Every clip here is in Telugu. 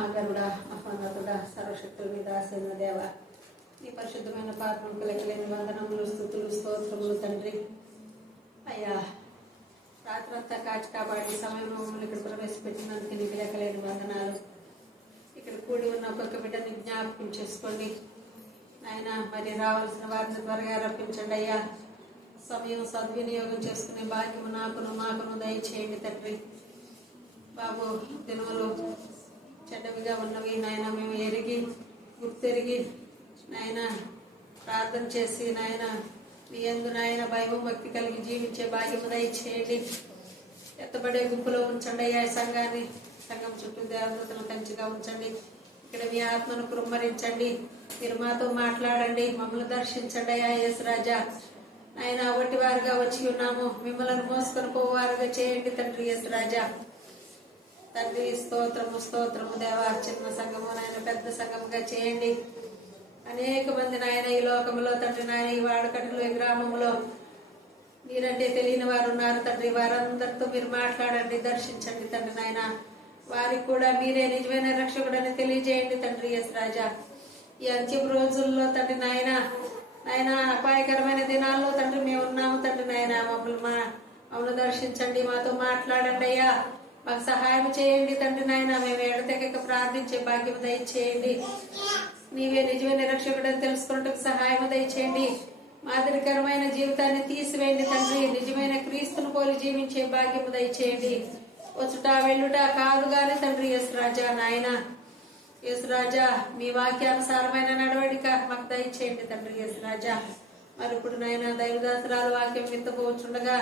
మహాగరుడ మహోన్నతుడ సర్వశక్తుల మీద ఆశీన దేవ నీ పరిశుద్ధమైన పాత్మకు లెక్కలేని వందనములు స్తుతులు స్తోత్రములు తండ్రి. అయ్యా రాత్రంతా కాచి కాపాడి సమయం మమ్మల్ని ఇక్కడ ప్రవేశపెట్టినందుకు నీకు లెక్కలేని వందనాలు. ఇక్కడ కూడి ఉన్న ఒక్కొక్క బిడ్డని జ్ఞాపకం చేసుకోండి ఆయన. మరి రావాల్సిన వారిని త్వరగా రప్పించండి అయ్యా. సమయం సద్వినియోగం చేసుకునే భాగ్యము నాకును మాకును దయచేయండి తండ్రి. బాబు దినములు చెడ్డవిగా ఉన్నవి నాయన మేము ఎరిగి గుర్తెరిగి నాయన ప్రార్థన చేసి నాయన మీ యందు నాయన భయం భక్తి కలిగి జీవించే భాగ్యము దయచేయండి. ఎత్తబడే గుంపులో ఉంచండి అయ్యా సంఘాన్ని. సంఘం చుట్టూ దేవతను కంచిగా ఉంచండి. ఇక్కడ మీ ఆత్మను కుమ్మరించండి. మీరు మాతో మాట్లాడండి, మమ్మల్ని దర్శించండి అయ్యా యేసురాజా. ఆయన ఒట్టి వారుగా వచ్చి ఉన్నాము, మిమ్మల్ని మోసుకొని పోవారుగా చేయండి తండ్రి యేసురాజా. తండ్రి స్తోత్రము స్తోత్రము దేవా. చిన్న సంఘము నాయన పెద్ద సంఘముగా చేయండి. అనేక మంది నాయన ఈ లోకంలో తండ్రి నాయన ఈ వాడకట్టులో ఈ గ్రామంలో మీరంటే తెలియని వారు ఉన్నారు తండ్రి. వారందరితో మీరు మాట్లాడండి, దర్శించండి తండ్రి నాయన. వారికి కూడా మీరే నిజమైన రక్షకుడని తెలియజేయండి తండ్రి యేసురాజా. ఈ అంత్యం రోజుల్లో తండ్రి నాయన నాయన అపాయకరమైన దినాల్లో తండ్రి మేము ఉన్నాము తండ్రి నాయన. మమ్మల్ని దర్శించండి, మాతో మాట్లాడండి అయ్యా. మాకు సహాయం చేయండి తండ్రి నాయన. మేము ఎడతెగక ప్రార్థించే భాగ్యం దయచేయండి. నీవే నిజమైన రక్షకుడని తెలుసుకున్నట్టుకు సహాయం దయచేయండి. మాదిరికరమైన జీవితాన్ని తీసివేయండి తండ్రి. నిజమైన క్రీస్తును పోలి జీవించే భాగ్యం దయచేయండి. వచ్చుట వెళ్ళుట కాదు గాని తండ్రి యేసురాజా నాయన. యేసురాజా మీ వాక్యానుసారమైన నడవడిక మాకు దయచేయండి తండ్రి యేసురాజా. మరి ఇప్పుడు నాయన దైవదాసరాలు వాక్యం విత్తపోవచ్చుండగా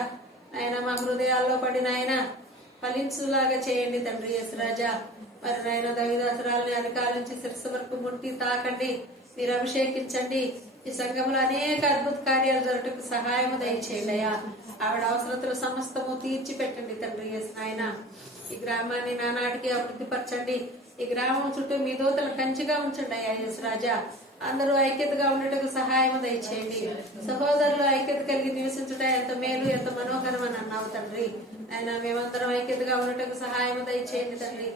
నాయన మా హృదయాల్లో పడి నాయన ఫలించులాగా చేయండి తండ్రి యేసురాజా. మరి నాయన దైవదాసరాలని అధికారుల నుంచి శిరస్సు వరకు ముట్టి తాకండి, మీరు అభిషేకించండి. ఈ సంఘంలో అనేక అద్భుత కార్యాలు జరగటకు సహాయము దయచేయండి అయ్యా. ఆవిడ అవసరతలు సమస్తము తీర్చి పెట్టండి తండ్రి యేసు నాయన. ఈ గ్రామాన్ని నానాటికి అభివృద్ధి పరచండి. ఈ గ్రామం చుట్టూ మీ దూతలు కంచిగా ఉంచండి అయ్యా యేసురాజా. అందరూ ఐక్యతగా ఉండటకు సహాయం దయచేయండి. సహోదరులు ఐక్యత కలిగి నివసించుట ఎంత మేలు ఎంత మనోహరం అని అన్నావు తండ్రి. ఆయన మేమందరం ఐక్యతగా ఉండటకు సహాయం దయచేయండి తండ్రి.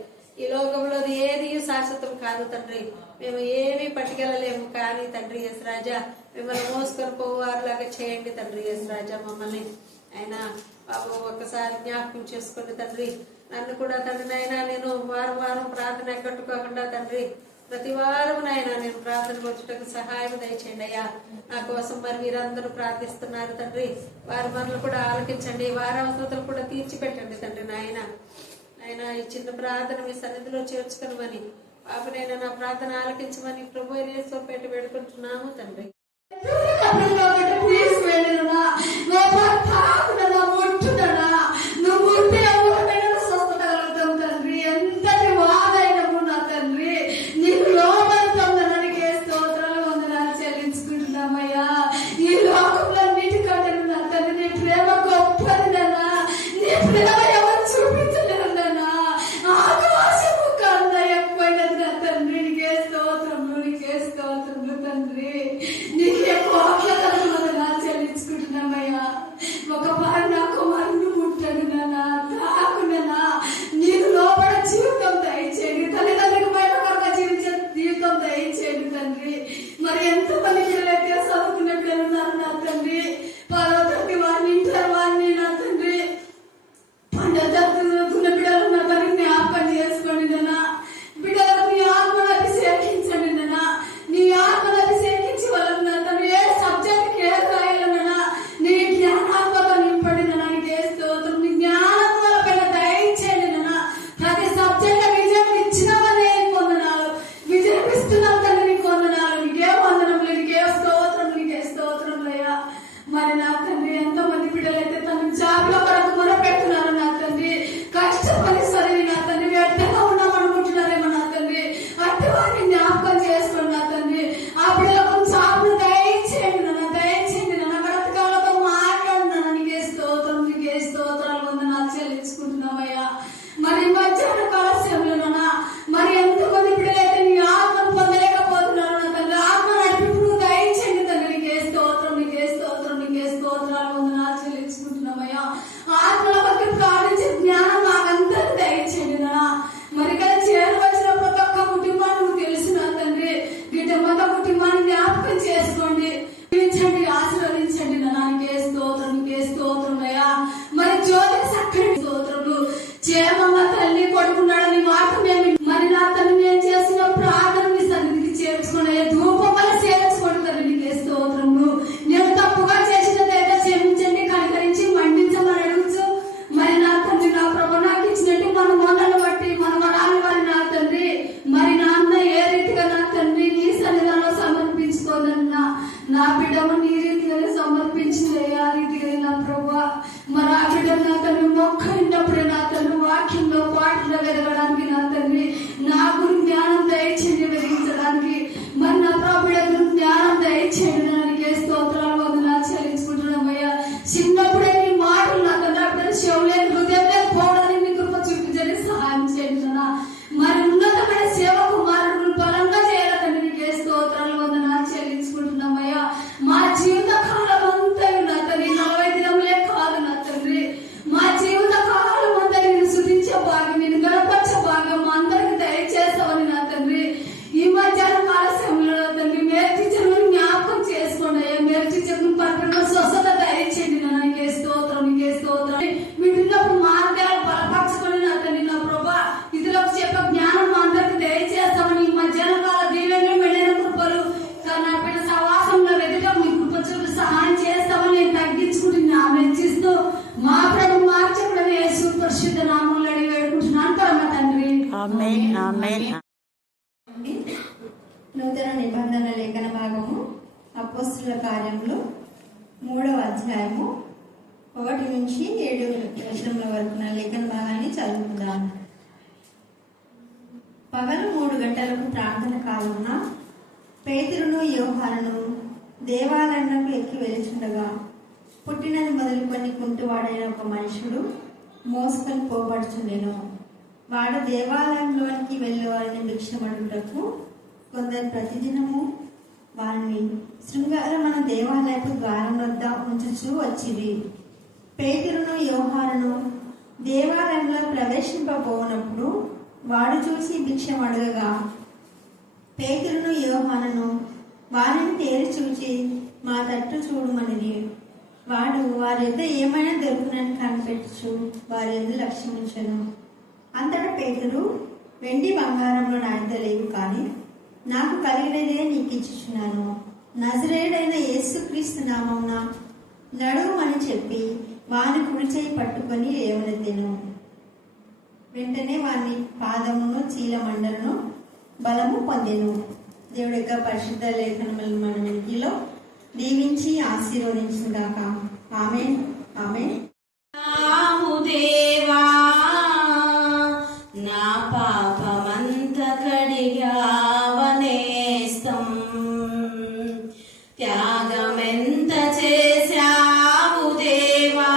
ఈ లోకంలో ఏది శాశ్వతం కాదు తండ్రి. మేము ఏమీ పట్టుకెళ్ళలేము కానీ తండ్రి యేసురాజా మిమ్మల్ని మోసుకొని పోవారులాగా చేయండి తండ్రి యేసురాజా మమ్మల్ని. ఆయన బాబు ఒక్కసారి జ్ఞాపకం చేసుకోండి తండ్రి. నన్ను కూడా తండ్రి నాయన నేను వారం వారం ప్రార్థన ఎక్కట్టుకోకుండా తండ్రి ప్రతి వారం నాయన నేను ప్రార్థన వచ్చుటకు సహాయం దయచేయండి అయ్యా. నా కోసం మరి వీరందరూ ప్రార్థిస్తున్నారు తండ్రి. వారి మనలు కూడా ఆలకించండి, వారి అవసరతలు కూడా తీర్చిపెట్టండి తండ్రి నాయన. ఆయన ఈ చిన్న ప్రార్థన మీ సన్నిధిలో చేర్చుకునమని పాపనైనా నా ప్రార్థన ఆలకించమని ప్రభు యేసు పేట వేడుకుంటున్నాము తండ్రి. ఆమేన్. నూతన నిబంధన లేఖన భాగము అపోస్తుల కార్యములు 3వ అధ్యాయము 1 నుంచి 7 వచనముల వరకు లేఖన భాగాన్ని చదువుకుందాం. పగలు 3 గంటలకు ప్రార్థన కాలమున పేతురును యోహానును దేవాలయంకు ఎక్కి వెలుచుండగా పుట్టినది మొదలుకొని కుంటివాడైన ఒక మనుషుడు మోసుకొని పోబడుచుండెను. వాడు దేవాలయంలోనికి వెళ్ళేవారిని భిక్షమడుటకు కొందరు ప్రతిదినము వారిని శృంగారమన దేవాలయపు ద్వారం వద్ద ఉంచుచూ వచ్చిరి. పేతురును యోహానును దేవాలయంలో ప్రవేశింపబోనప్పుడు వాడు చూసి భిక్షమడగగా పేతురును యోహానును వారిని తేరి చూచి మా తట్టు చూడమనిది. వాడు వారి యొద్ద ఏమైనా దొరుకునని కనిపెట్టుచు వారి యొద్ద లక్ష్యముంచెను. అంతటా పేతురు, వెండి బంగారంలో నా యొద్ద లేవు, కానీ నాకు కలిగినదే నీకు ఇచ్చుచున్నాను. నజరేయుడైన యేసుక్రీస్తు నామమున నడువమని చెప్పి వాని కుడి చేయి పట్టుకొని లేవనెత్తెను. వెంటనే వాని పాదమును చీలమండలను బలము పొందెను. దేవుడి యొక్క పరిశుద్ధ లేఖనములను మన వెనుకలో దీవించి ఆశీర్వదించుగాక. ఆమేన్, ఆమేన్. దేవా నా పాపమంత కడిగావనేస్తం, త్యాగమెంత చేశావు దేవా,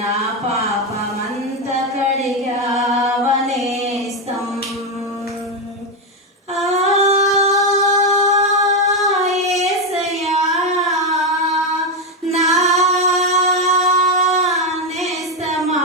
నా పాపమంత కడిగావనేస్తం. యేసయ్యా నా నేస్తమా,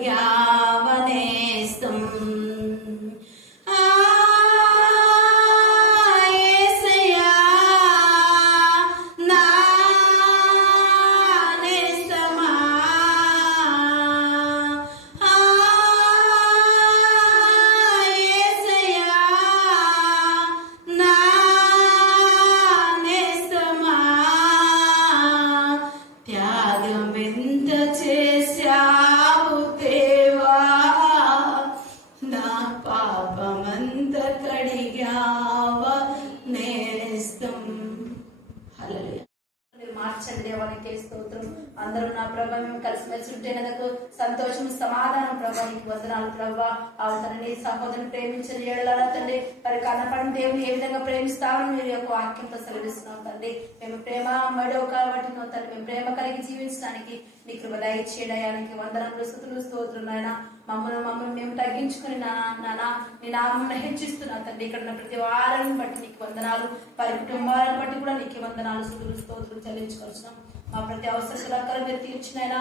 కడిగావనేస్తం మార్చండి దేవానికి స్తోత్రం. అందరూ నా ప్రభా మేము కలిసిమెలిసి ఉంటే నాకు సంతోషం సమాధానం ప్రభా నీకు వందనాలు ప్రభా. అవుతానండి సహోదరుని ప్రేమించిన ఏళ్ళ తండ్రి మరి కనపడిన దేవుని ఏ విధంగా ప్రేమిస్తామని మీరు యొక్క వాక్యంతో సెలవిస్తున్నాం తండ్రి. మేము ప్రేమ అమ్మడో కాబట్టి తండ్రి మేము ప్రేమ కలిగి జీవించడానికి నీ కృప దయచేయడానికి వందనములు స్తుతులు స్తోత్రం నాయన. మమ్మల్ని మేము తగ్గించుకుని నానా నీ నామం హెచ్చిస్తున్నా తండ్రి. ఇక్కడ ఉన్న ప్రతి వారాన్ని బట్టి నీకు వందనాలు, వారి కుటుంబాలను బట్టి కూడా నీకు వందనాలు స్తుతులు స్తోత్రం చెల్లించుకొచ్చినాం. మా ప్రతి అవసరాలు మీరు తీర్చినైనా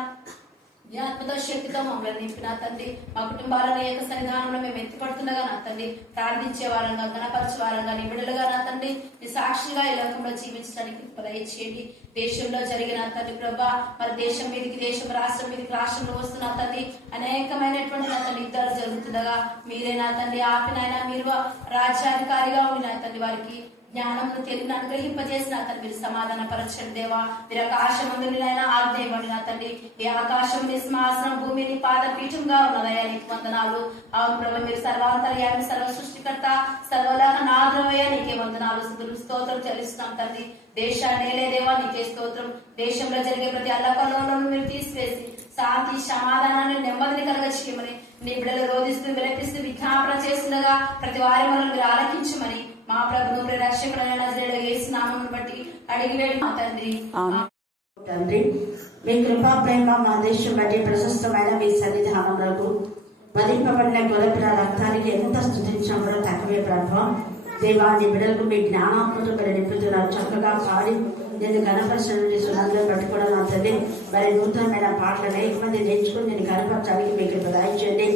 నీ ఆత్మతో శక్తితో మమ్మల్ని నింపినా తండ్రి. మా కుటుంబాలను ఏక సన్నిధానంలో మేము ఎత్తిపడుతుండగా నా తండ్రి ప్రార్థించే వారంగా గణపరిచే వారంగా నీ బిడ్డలుగా నా తండ్రి నీ సాక్షిగా ఈ లోకంలో జీవించడానికి దయచేయండి. దేశంలో జరిగిన తండ్రి ప్రభా మరి దేశం మీదకి దేశం రాష్ట్రం మీదకి రాష్ట్రంలో వస్తున్న తండ్రి అనేకమైనటువంటి నా తండ్రి యుద్ధాలు జరుగుతుండగా మీరే నా తండ్రి ఆపినైనా మీరు రాజ్యాధికారిగా ఉండి నా తండ్రి వారికి జ్ఞానమును తెలివిని అనుగ్రహింపజేసిన తండ్రి మీరు సమాధాన పరచండి దేవా. మీరు ఆకాశమందునైనా ఆజ్ఞేయమని నా తండ్రి ఈ ఆకాశం నీ సింహాసనం భూమిని పాదపీఠంగా ఉన్నదయ్యా నీకు వందనాలు. అవును ప్రభు మీరు సర్వాంతర్యామి సర్వ సృష్టికర్త సర్వలోక నాథమయ్యా నీకే వందనాలు స్తుతులు స్తోత్రం చెల్లిస్తున్నాం తండ్రి. దేశాన్ని ఏలేదేవా నీకే స్తోత్రం. దేశంలో జరిగే ప్రతి అల్లకల్లోనూ మీరు తీసివేసి శాంతి సమాధానాన్ని నెమ్మదిని కలగ చేయమని నీ బిడ్డలు రోధిస్తూ విలపిస్తూ విజ్ఞాపన చేస్తుండగా ప్రతి వారి మనల్ని మీరు ఆలకించమని మా ప్రభువు రక్షకుడైన యేసు నామమును బట్టి అడిగి వేడి మా తండ్రి. తండ్రి మీ కృపా ప్రేమ మా దేశం బట్టి ప్రశస్తమైన మీ సన్నిధానములకు వధింపబడిన గొలపిన రక్తానికి ఎంత స్తుతించినా కూడా తక్కువే ప్రభావం. దేవాన్ని బిడ్డలకు మీ జ్ఞానాత్మతో మీరు నింపుతున్నారు. చక్కగా పాడి నేను కనపరచండి సునాంలో పట్టుకోవడం నా తల్లి మరి నూతనమైన పాటలు అనేక మంది నేర్చుకుని నేను కనపరచడానికి మీకు దయచేయండి.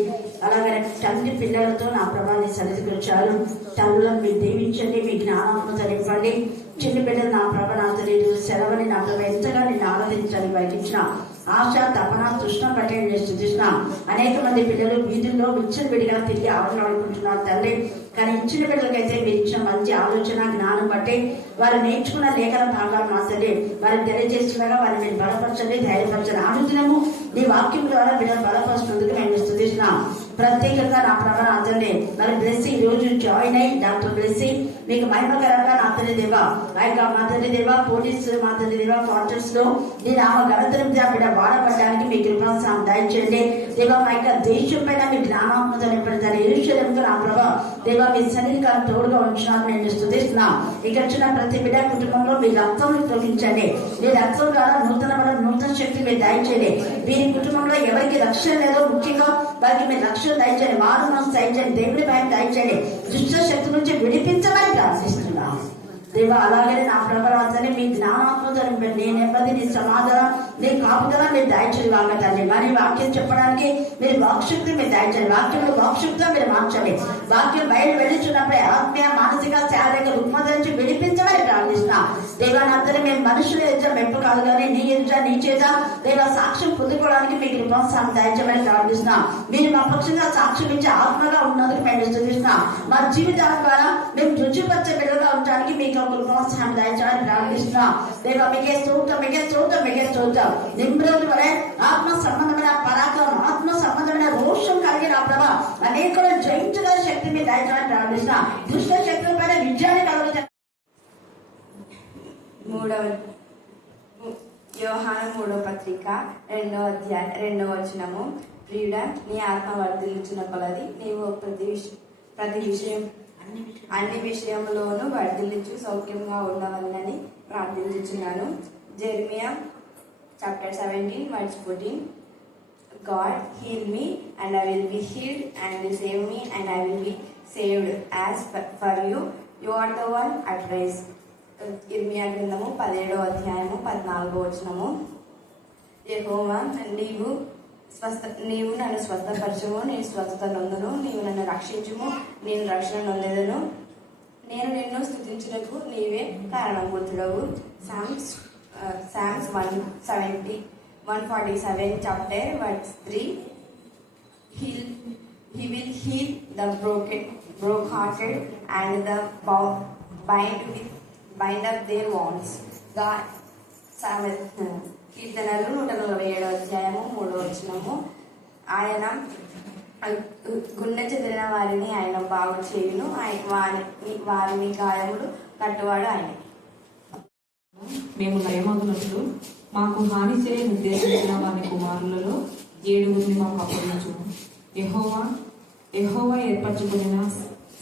అలాగే తండ్రి పిల్లలతో నా ప్రభాన్ని సన్నిధికి వచ్చారు. తల్లులను మీరు దీవించండి, మీ జ్ఞానాత్మతో నింపండి. చిన్న బిడ్డలు నా ప్రభ నా తెలియదు సెలవుని నా ప్రభ ఎంతగా నేను ఆరాధించడానికి బయటించిన ఆశ తపన తృష్ణ పట్టి నేను స్థుతిస్తున్నా. అనేక మంది పిల్లలు వీధుల్లో విచ్చని విడిగా తిరిగి ఆడుకుంటున్నారు తండ్రి. కానీ ఇచ్చిన బిడ్డలకైతే మీరు ఇచ్చిన మంచి ఆలోచన జ్ఞానం బట్టి వారు నేర్చుకున్న లేఖన భాగాలు మాత్రమే వారిని తెలియజేస్తుండగా వారిని మీరు బలపరచండి, ధైర్యపరచండి. అనుదినము నీ వాక్యం ద్వారా బిడ్డలు బలపరుస్తున్నందుకు మేము స్థుతిస్తున్నాం. ప్రత్యేకంగా నా ప్రభావం అతన్ని మరి బ్లెస్సి ఈ రోజు జాయిన్ అయ్యి డాక్టర్ బ్లెస్సి మీకు మహిమకరంగా నా తల్లి దేవా ఆ యొక్క మా తల్లి దేవా పోలీసు మా తల్లి దేవా క్వార్టర్స్ లో నేను ఆమె గణతంత్రం బిడ్డ వాడబడడానికి మీ కృపాసనం దయచేయండి దేవా. మా యొక్క దేశం పైన మీ జ్ఞానాత్మతో నింపడతారు. ఎరుషలేముతో నా ప్రభావ దేవా మీ సన్నిధికారం తోడుగా ఉంచినారు నేను స్తుతిస్తున్నా. ఇక్కడ వచ్చిన ప్రతి బిడ్డ కుటుంబంలో మీ రక్తం తొలగించండి. మీ రక్తం ద్వారా నూతన శక్తి మీరు దయచేయండి. వీరి కుటుంబంలో ఎవరికి రక్షణ లేదో ముఖ్యంగా వారికి మీరు రక్షణ దయచేయండి, వారు మనం దయచేయండి, దేవుడి భయం దయచేయండి, దుష్ట శక్తి నుంచి విడిపించమని ప్రార్థిస్తున్నాం దేవా. అలాగే నా ప్రభావాన్ని మీ జ్ఞానాత్మతో నీ నెమ్మది నీ సమాధానం నీ కాపుదల మీరు దయచేది వాకండి. మరి వాక్యం చెప్పడానికి మీరు వాక్శక్తి మీరు దయచండి. వాక్యంలో వాక్శక్తితో మీరు మార్చండి. వాక్యం బయట వెళ్ళిచున్నప్పుడే ఆత్మీయ మానసిక శారీరక రుగ్మత నుంచి విడిపించమని ప్రార్థిస్తున్నాం దేవా. అందరూ మేము మనుషుల ఎదుట మెప్పు కాదు కానీ నీ ఎదుట నీ చేత దేవా సాక్ష్యం పొందుకోవడానికి మీకు కృపాసనం దయచమని ప్రార్థిస్తున్నాం. మీరు మా పక్షంగా సాక్ష్యం ఇచ్చే ఆత్మగా ఉన్నందుకు మేము స్థుతిస్తున్నాం. మా జీవితాల ద్వారా మేము రుచిపరిచే బిడ్డగా ఉండడానికి మీకు కృపాసనం దయచమని ప్రార్థిస్తున్నాం దేవా. మీకే స్తోత్రం, మీకే స్తోత్రం, మీకే స్తోత్రం. నిమ్రోజు వలె ఆత్మ సంబంధమైన పరాక్రమం, ఆత్మ సంబంధమైన రోషం కలిగిన ప్రభా అనేక జయించగల శక్తి మీరు దయచమని ప్రార్థిస్తున్నాం. దుష్ట శక్తుల పైన విజయాన్ని కలుగుతాయి. యోహాను 3వ పత్రిక 2వ అధ్యాయం 2వ వచనము. ప్రియుడా నీ ఆత్మ వర్ధిల్లుచున్న కొలది నీవు అన్ని విషయంలోనూ వర్ధిల్లుచు సౌఖ్యంగా ఉండవాలని ప్రార్థించుచున్నాను. Jeremiah chapter 17:14. God heal me and I will be healed, and save me and I will be saved. As for you, you are the one at rest. ఇర్మియా గ్రంథము 17వ అధ్యాయము 14వ వచనము. యెహోవా నీవు నీవు నన్ను స్వస్థపరచుము, నేను స్వస్థత నొందును. నీవు నన్ను రక్షించుము, నేను రక్షణ నొందెదను. నేను నిన్ను స్తుతించుటకు నీవే కారణభూతుడవు. Psalms 147 chapter verse 3. He will heal the broken-hearted and the bind up their wounds. కీర్తనలు 147 అధ్యాయము 3వ వచనము. ఆయన గుండె చెదిరిన వారిని ఆయన బాగు చేయును, వారిని గాయములు కట్టువాడు ఆయన. మేము నయమగునట్లు మాకు హాని చేయ నిర్దేశించిన వారి కుమారులలో 7 మాకు అప్పగించుము. యెహోవా ఏర్పరచుకున్న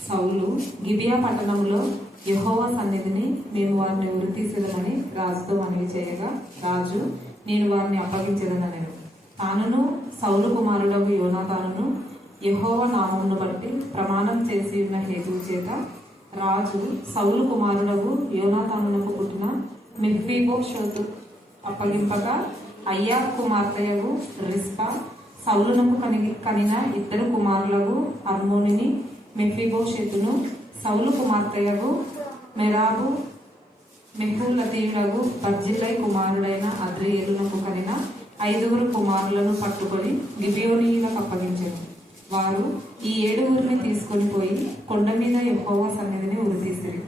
సౌలు గిబియా పట్టణంలో యెహోవా సన్నిధిని మేము వారిని ఉరితీసేదనని రాజుతో మనవి చేయగా, రాజు నేను వారిని అప్పగించేదనెను. తానును సౌలు కుమారుడకు యోనాతానును యెహోవా నామమును బట్టి ప్రమాణం చేసి ఉన్న హేతువు చేత రాజు సౌలు కుమారుడకు యోనాతానునకు పుట్టిన మెఫీబోషెతు అప్పగింపగా, అయ్యా కుమార్తెయగు రిస్పా సౌలునకు కనిన 2 కుమారులకు అర్మోనిని మెఫీబోషెతును, సౌలు కుమార్తెయగు మెరాబు మెహూలతీయులకు బర్జిల్లై కుమారుడైన అద్రియేలునకు కనిన 5 కుమారులను పట్టుకొని గిబియోనీయులకు అప్పగించారు. వారు ఈ 7 తీసుకొని పోయి కొండ మీద యెహోవా సన్నిధిని ఉరితీసిరి.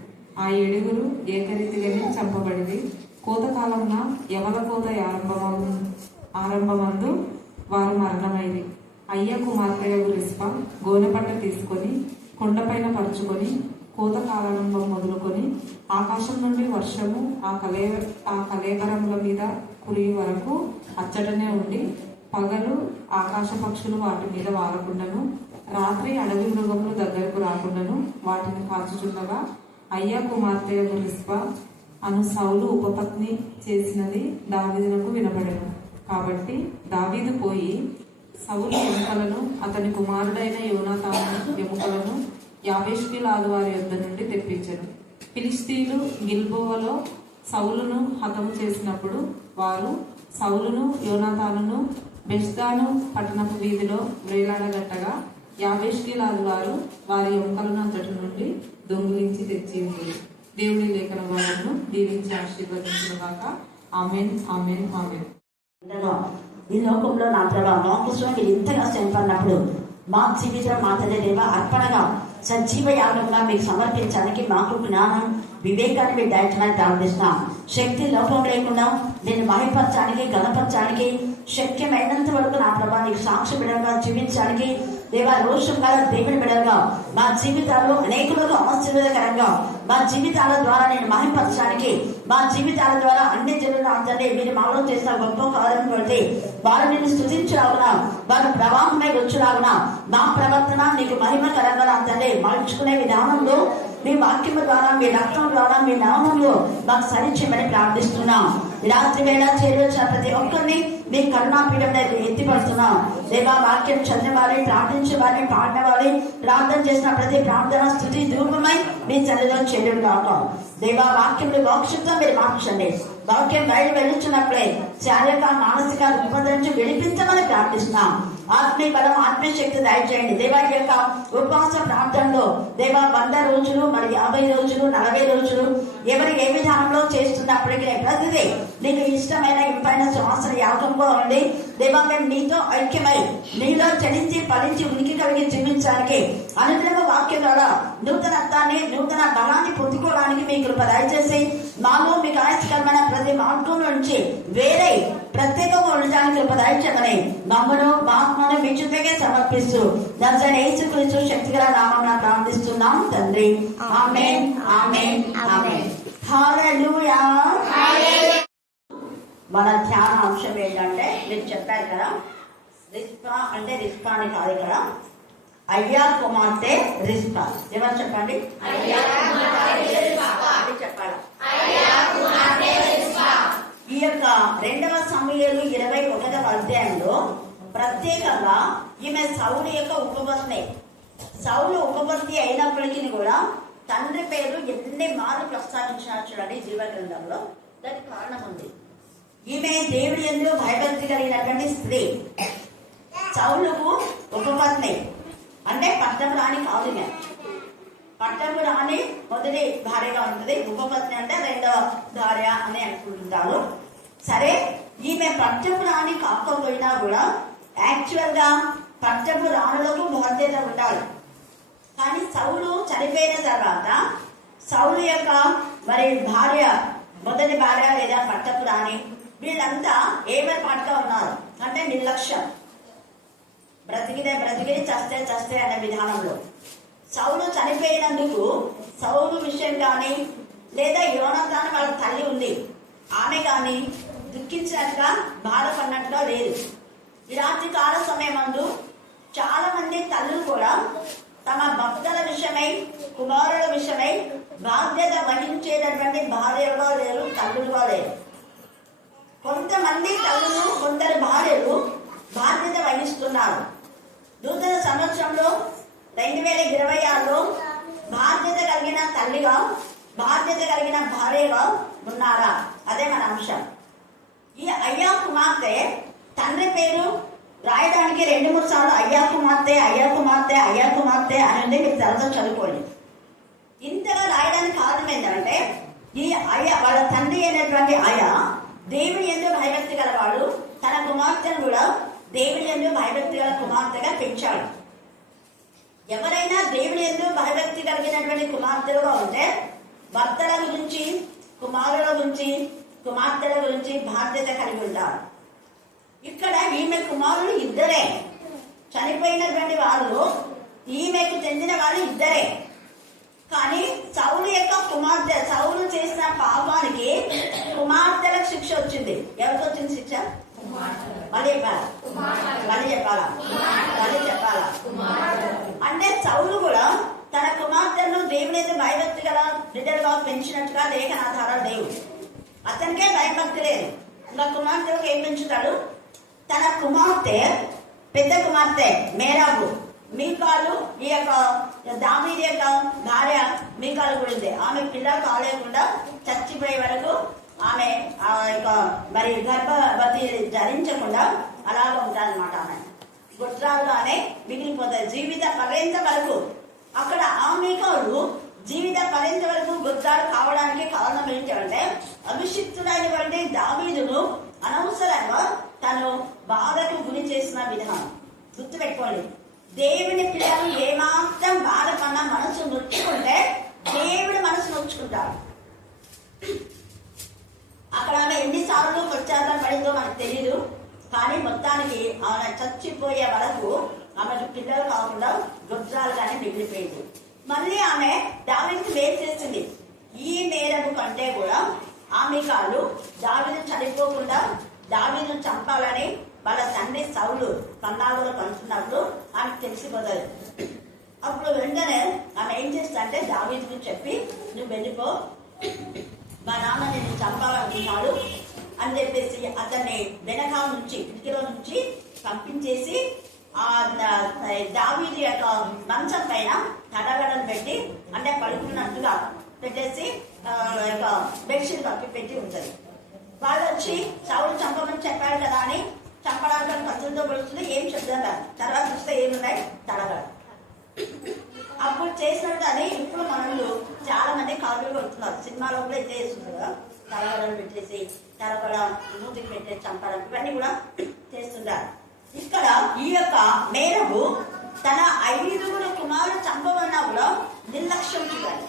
ఆ 7 ఏకరీతిగానే చంపబడింది. కోతకాలమున యవల కోత ఆరంభమందు వారు మరణమైంది. అయ్య కుమార్తెయగు రిస్పా గోనెపట్ట తీసుకొని కొండపైన పరుచుకొని కోతకాలారంభం మొదలుకొని ఆకాశం నుండి వర్షము ఆ కలేబరముల మీద కురి వరకు అచ్చటనే ఉండి, పగలు ఆకాశ పక్షులు వాటి మీద వాలకుండాను, రాత్రి అడవి మృగములు దగ్గరకు రాకుండాను వాటిని కాచుచుండగా, అయ్యా కుమార్తెయగు రిస్పా అను సౌలు ఉపపత్ని చేసినది దావీదునకు వినబడెను. కాబట్టి దావీదు పోయి సౌలు ఎముకలను అతని కుమారుడైన యోనాతాను ఎముకలను యాబేష్గిలాదు వారి యొద్ద నుండి తెప్పించెను. ఫిలిష్తీయులు గిల్బోవలో సౌలును హతము చేసినప్పుడు వారు సౌలును యోనాతానును బెష్దాను పట్టణపు వీధిలో వేలాడగట్టగా, యాబేష్గిలాదు వారు వారి ఎముకలను అంతటి నుండి దొంగిలించి తెచ్చి ఉంది. దేవుడి లేఖన వారిను దీవించి ఆశీర్వదించిన దాకా ఆమెన్, ఆమెన్, ఆమెన్. ఈ లోకంలో నా ప్రభావ మా కోసం మీరు ఇంతగా శ్రమపడినప్పుడు మా జీవితం మా తల్లి దేవ అర్పణగా సజీవ యాగంగా మీకు సమర్పించడానికి మాకు జ్ఞానం వివేకాన్ని మీరు దయచమని ప్రార్థిస్తున్నాం. శక్తి లోపం లేకుండా నేను మహిపరచడానికి గణపరచడానికి శక్యమైనంత వరకు నా ప్రభావ నీకు సాక్షి బిడ్డగా జీవించడానికి దేవా రోషం గల దేవుని బిడ్డగా మా జీవితాలు అనేకులకు ఆశీర్వాదకరంగా మా జీవితాల ద్వారా నేను మహిపరచడానికి మా జీవితాల ద్వారా అన్ని జనులు అంటే మీరు మాలో చేసిన గొప్ప కార్యం పడితే వారు నేను స్తుతించరాగునా, వారు ప్రవాహమై వచ్చురాగునా, మా ప్రవర్తన నీకు మహిమకరంగా అంటే మలుచుకునే విధానంలో మీ వాక్యం ద్వారా మీ రక్తం ద్వారా మీ నామంలో మాకు సరిచేయమని ప్రార్థిస్తున్నాం. రాత్రి వేళ చేరవచ్చిన ప్రతి ఒక్కరిని మీ కరుణాపీఠం దగ్గర ఎత్తిపడుతున్నాం. దేవా వాక్యం చదివేవారి, ప్రార్థించే వారిని, పాడిన వారి, ప్రార్థన చేసిన ప్రతి ప్రార్థన స్థుతి ధూపమై మీ సన్నిధిలో చేరుడు కాక దేవా వాక్యంలో వాక్శుద్ధం మీరు మార్చండి. వాక్యం బయట వెళ్తున్నప్పుడే శారీరక మానసిక ఉపద్రవం నుంచి విడిపించమని ప్రార్థిస్తున్నాం. ఆత్మీయ బలం, ఆత్మీయ శక్తి దయచేయండి. దేవా యొక్క ఉపవాస ప్రార్థనలో దేవా 100 రోజులు మరి 50 రోజులు 40 రోజులు ఎవరు ఏ విధానంలో చేస్తున్నప్పటికీ ప్రతిదీ నీకు ఇష్టమైన ఇంపైన శ్వాస యాగంగా ఉండి దేవా మేము నీతో ఐక్యమై నీలో చలించి ఫలించి ఉనికి కలిగి జీవించడానికి అనుదిన వాక్యం ద్వారా నూతనత్వాన్ని నూతన బలాన్ని పొందుకోవడానికి మీ కృప దయచేసి మాలో మీకు ఆయాసకరమైన ప్రతి మార్గం నుంచి వేరే ప్రత్యేకంగా ఉండడానికి కృప దయచేయమని మమ్మను మా ఆత్మను మీ చుట్టకే సమర్పిస్తూ నజరేయుడైన యేసుక్రీస్తు శక్తిగల నామమున ప్రార్థిస్తున్నాం తండ్రి. ఆమేన్, ఆమేన్, ఆమేన్. హల్లెలూయా. మన ధ్యాన అంశం ఏంటంటే మీరు చెప్పారు కదా, రిస్పా అంటే రిస్పా అని కాదు కదా, అయ్యా కుమార్తె రిస్పా. ఎవరు చెప్పండి? చెప్పాలి. ఈ యొక్క 2వ సమూయేలు 21వ అధ్యాయంలో ప్రత్యేకంగా ఈమె సౌలు యొక్క ఉపపత్ని. సౌలు ఉపపత్ని అయినప్పటికీ కూడా తండ్రి పేరు ఎన్ని మార్లు ప్రస్తావించినారు చూడండి జీవ గ్రంథంలో. దానికి కారణం ఉంది. ఈమె దేవుడి యందు భయభక్తి కలిగినటువంటి స్త్రీ. సౌలుకు ఉపపత్ని, అంటే పట్టపు రాణి కాదు. పట్టపు రాణి మొదటి భార్యగా ఉంటుంది, ఉపపత్ని అంటే రెండవ భార్య అని అనుకుంటుంటారు. సరే, ఈమె పట్టపు రాణి కాకపోయినా కూడా యాక్చువల్ గా పట్టపు రాణులకు బాధ్యత ఉండాలి. కానీ సౌలు చనిపోయిన తర్వాత సౌలు యొక్క మరి భార్య, మొదటి భార్య లేదా పట్టపు రాణి, వీళ్ళంతా ఏమర్పాటుగా ఉన్నారు అంటే నిర్లక్ష్యం, బ్రతికితే బ్రతికి చస్తే చస్తే అనే విధానంలో. సౌలు చనిపోయినందుకు సౌలు విషయం కానీ లేదా యోనాతాను వాళ్ళ తల్లి ఉంది, ఆమె కానీ దుఃఖించినట్టుగా బాధపడినట్టుగా లేదు. ఈ రాత్రి కాల సమయమందు చాలా మంది తల్లులు కూడా తమ భక్తుల విషయమై, కుమారుల విషయమై బాధ్యత వహించేటటువంటి భార్యలుగా లేరు, తల్లులుగా లేరు. కొంతమంది తల్లులు, కొందరు భార్యలు బాధ్యత వహిస్తున్నారు. నూతన సంవత్సరంలో 2026లో బాధ్యత కలిగిన తల్లిగా, బాధ్యత కలిగిన భార్యగా ఉన్నారా? అదే మన అంశం. ఈ అయ్యా కుమార్తె తండ్రి పేరు రాయడానికి 2-3 సార్లు అయ్యా కుమార్తె, అయ్యా కుమార్తె, అయ్యా కుమార్తె అనేది మీకు తర్వాత చదువుకోండి. ఇంతగా రాయడానికి కారణం ఏంటంటే, ఈ అయ్యా వాళ్ళ తండ్రి అయినటువంటి అయ్యా దేవుని యందు భయభక్తి గలవాడు, తన కుమార్తెను కూడా దేవుని యందు భయభక్తి గల కుమార్తెగా పెంచాడు. ఎవరైనా దేవుని యందు భయభక్తి కలిగినటువంటి కుమార్తెలుగా ఉంటే భర్తల గురించి, కుమారుల గురించి, కుమార్తెల గురించి బాధ్యత కలిగి ఉంటారు. ఇక్కడ ఈమె కుమారులు ఇద్దరే, చనిపోయినటువంటి వాళ్ళు ఈమెకు చెందిన వాళ్ళు ఇద్దరే. కానీ సౌలు యొక్క కుమార్తె, సౌలు చేసిన పాపానికి కుమార్తెలకు శిక్ష వచ్చింది. ఎవరికి వచ్చింది శిక్ష? మళ్ళీ చెప్పాలా? మళ్ళీ చెప్పాలా? మళ్ళీ చెప్పాలా? అంటే సౌలు కూడా తన కుమార్తెను దేవుని మీద భయభక్తి గల బిడ్డలుగా పెంచినట్టుగా లేఖనాధారాలు లేవు. అతనికే భయభక్తి లేదు, ఇంకా కుమార్తెలకు ఏం పెంచుతాడు? తన కుమార్తె, పెద్ద కుమార్తె మేరాబు, మీకాలు, ఈ యొక్క దావీదు యొక్క భార్య మీకాలు కూడా ఉంది. ఆమె పిల్లలు కాలేకుండా చచ్చిపోయే వరకు ఆమె మరి గర్భవతి ధరించకుండా అలాగ ఉంటారనమాట. ఆమె గుట్రాలుగానే మిగిలిపోతాయి జీవిత పర్యంత వరకు. అక్కడ ఆ మీకాలు జీవిత పర్యంత వరకు గుట్రాలు కావడానికి కారణం ఏంటంటే, అభిషిక్తుడైనటువంటి దావీదును అనవసరంగా తను బాధకు గురి చేసిన విధానం. గుర్తుపెట్టుకోండి, దేవుని పిల్లలు ఏమాత్రం బాధపడినా మనసు నొచ్చుకుంటే దేవుడు మనసు నొచ్చుకుంటాడు. అక్కడ ఆమె ఎన్నిసార్లు పశ్చాత్తాప పడిందో మనకు తెలీదు, కానీ మొత్తానికి ఆమె చచ్చిపోయే వరకు ఆమెకు పిల్లలు కాకుండా గుజ్రాలుగానే మిగిలిపోయింది. మళ్ళీ ఆమె దావీదుకి వేరు చేసింది. ఈ మేరకు కంటే కూడా ఆమె కాళ్ళు దావీదు చనిపోకుండా దావీదును చంపాలని వాళ్ళ తండ్రి సౌలు పన్నాగులో పంచున్నప్పుడు ఆమెకు తెలిసిపోతుంది. అప్పుడు వెంటనే ఆమె ఏం చేస్తాంటే దావీదుకు చెప్పి, నువ్వు వెళ్ళిపో, మా నాన్న నేను చంపాలనుకున్నాడు అని చెప్పేసి అతన్ని వెనక నుంచి, కిటికీలో నుంచి పంపించేసి ఆ దావీదు యొక్క మంచం పైన తడగడలు పెట్టి, అంటే పడుకున్నట్టుగా పెట్టేసి బెడ్షీట్ కప్పి పెట్టి ఉంటుంది. వాళ్ళు వచ్చి సౌలు చంపమని చెప్పాడు కదా అని చంపడానికి కత్తులతో పడుతుంది, ఏం శబ్దం కాదు. తర్వాత చూస్తే ఏమున్నాయి? తడగడం. అప్పుడు చేసినట్టు అది ఇప్పుడు మనలు చాలా మంది కాపీలు కొడుతున్నారు. సినిమాలో కూడా ఇదే చేస్తున్నారు కదా, తడగడలు పెట్టేసి తడగడ మూతికి పెట్టేసి చంపడం, ఇవన్నీ కూడా చేస్తుంటారు. ఇక్కడ ఈ యొక్క మేరకు తన 5 కుమారులు చంపమన్నా కూడా నిర్లక్ష్యం చూడాలి,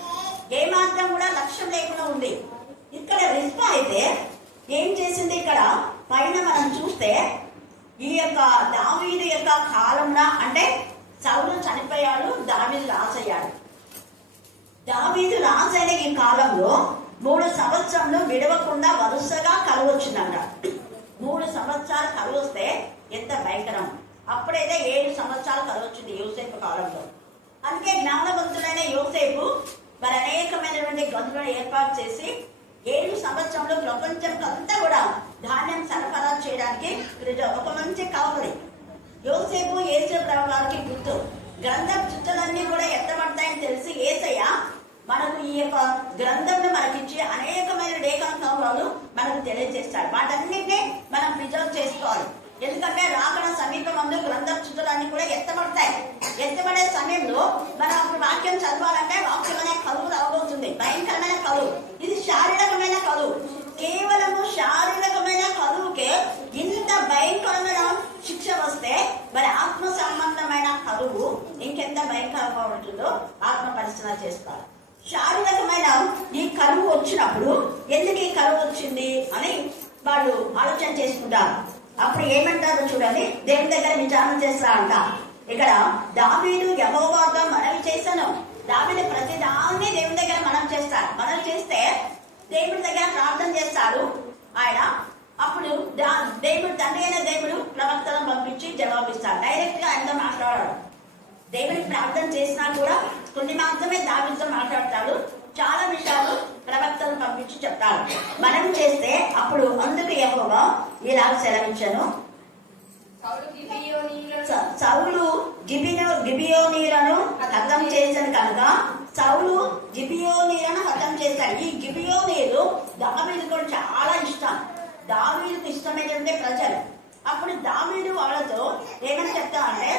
ఏమాత్రం కూడా లక్ష్యం లేకుండా ఉంది. ఇక్కడ రిస్పా అయితే ఏం చేసింది? ఇక్కడ పైన మనం చూస్తే ఈ యొక్క దావీదు యొక్క కాలంలో, అంటే సౌలు చనిపోయాడు, దావీదు రాజయ్యాడు. దావీదు రాజైన ఈ కాలంలో 3 సంవత్సరంలో విడవకుండా వరుసగా కరువు వచ్చిందంట. 3 సంవత్సరాలు కరువు వస్తే ఎంత భయంకరం. అప్పుడైతే 7 సంవత్సరాలు కరువు వచ్చింది యోసేపు కాలంలో. అందుకే జ్ఞానవంతుడైన యోసేపు మరి అనేకమైనటువంటి గంతులను ఏర్పాటు చేసి 7 సంవత్సరంలో ప్రపంచంకి అంతా కూడా ధాన్యం సరఫరా చేయడానికి ఒక మంచి కావలి. యోసేపు యేసేపు గారికి గుర్తు. గ్రంథం చుట్టలన్నీ కూడా ఎత్తబడతాయని తెలిసి యేసయ్య మనకు ఈ యొక్క గ్రంథంలో మనకిచ్చి అనేకమైన లేఖన కవులు మనకు తెలియజేస్తాడు. వాటన్నిటినీ మనం ప్రిజర్వ్ చేసుకోవాలి. ఎందుకంటే రాకడ సమీపంలో గ్రంథస్థులన్నీ కూడా ఎత్తబడతాయి. ఎత్తబడే సమయంలో మనం అప్పుడు వాక్యం చదవాలంటే వాక్యం అనే కలువు రాబోతుంది, భయంకరమైన కలువు. ఇది శారీరకమైన కలువు. కేవలము శారీరకమైన కలువుకే ఇంత భయంకరమైన శిక్ష వస్తే మరి ఆత్మ సంబంధమైన కలువు ఇంకెంత భయంకరంగా ఉంటుందో ఆత్మ పరిశీలన చేస్తారు. శారీరకమైన ఈ కరువు వచ్చినప్పుడు ఎందుకు ఈ కరువు వచ్చింది అని వాళ్ళు ఆలోచన చేసుకుంటారు. అప్పుడు ఏమంటారో చూడండి, దేవుని దగ్గర విచారణ చేస్తారంట. ఇక్కడ దావీదు యెహోవాతో మనవి చేశాను. దావీదు ప్రతిదాన్ని దేవుని దగ్గర మనం చేస్తాడు. మనం చేస్తే దేవుడి దగ్గర ప్రార్థన చేస్తాడు ఆయన. అప్పుడు దేవుడు తండ్రి అయిన దేవుడు ప్రవక్తలను పంపించి జవాబిస్తాడు. డైరెక్ట్ గా ఆయనతో మాట్లాడాడు. దేవుడికి ప్రార్థన చేసినా కూడా కొన్ని మాత్రమే దావీదుతో మాట్లాడతాడు. చాలా విషయాలు ప్రవక్తలను పంపించి చెప్తాడు. మనం చేస్తే అప్పుడు అందుకు యెహోవా ఇలా సెలవించను, సౌలు గిబియోనీలను హతం చేశాను కనుక సౌలు గిబియోనీలను హతం చేశాడు. ఈ గిబియోనీలు దావీదు కూడా చాలా ఇష్టం. దావీదుకు ఇష్టమైనటువంటి ప్రజలు. అప్పుడు దావీదు వాళ్ళతో ఏమని చెప్తామంటే,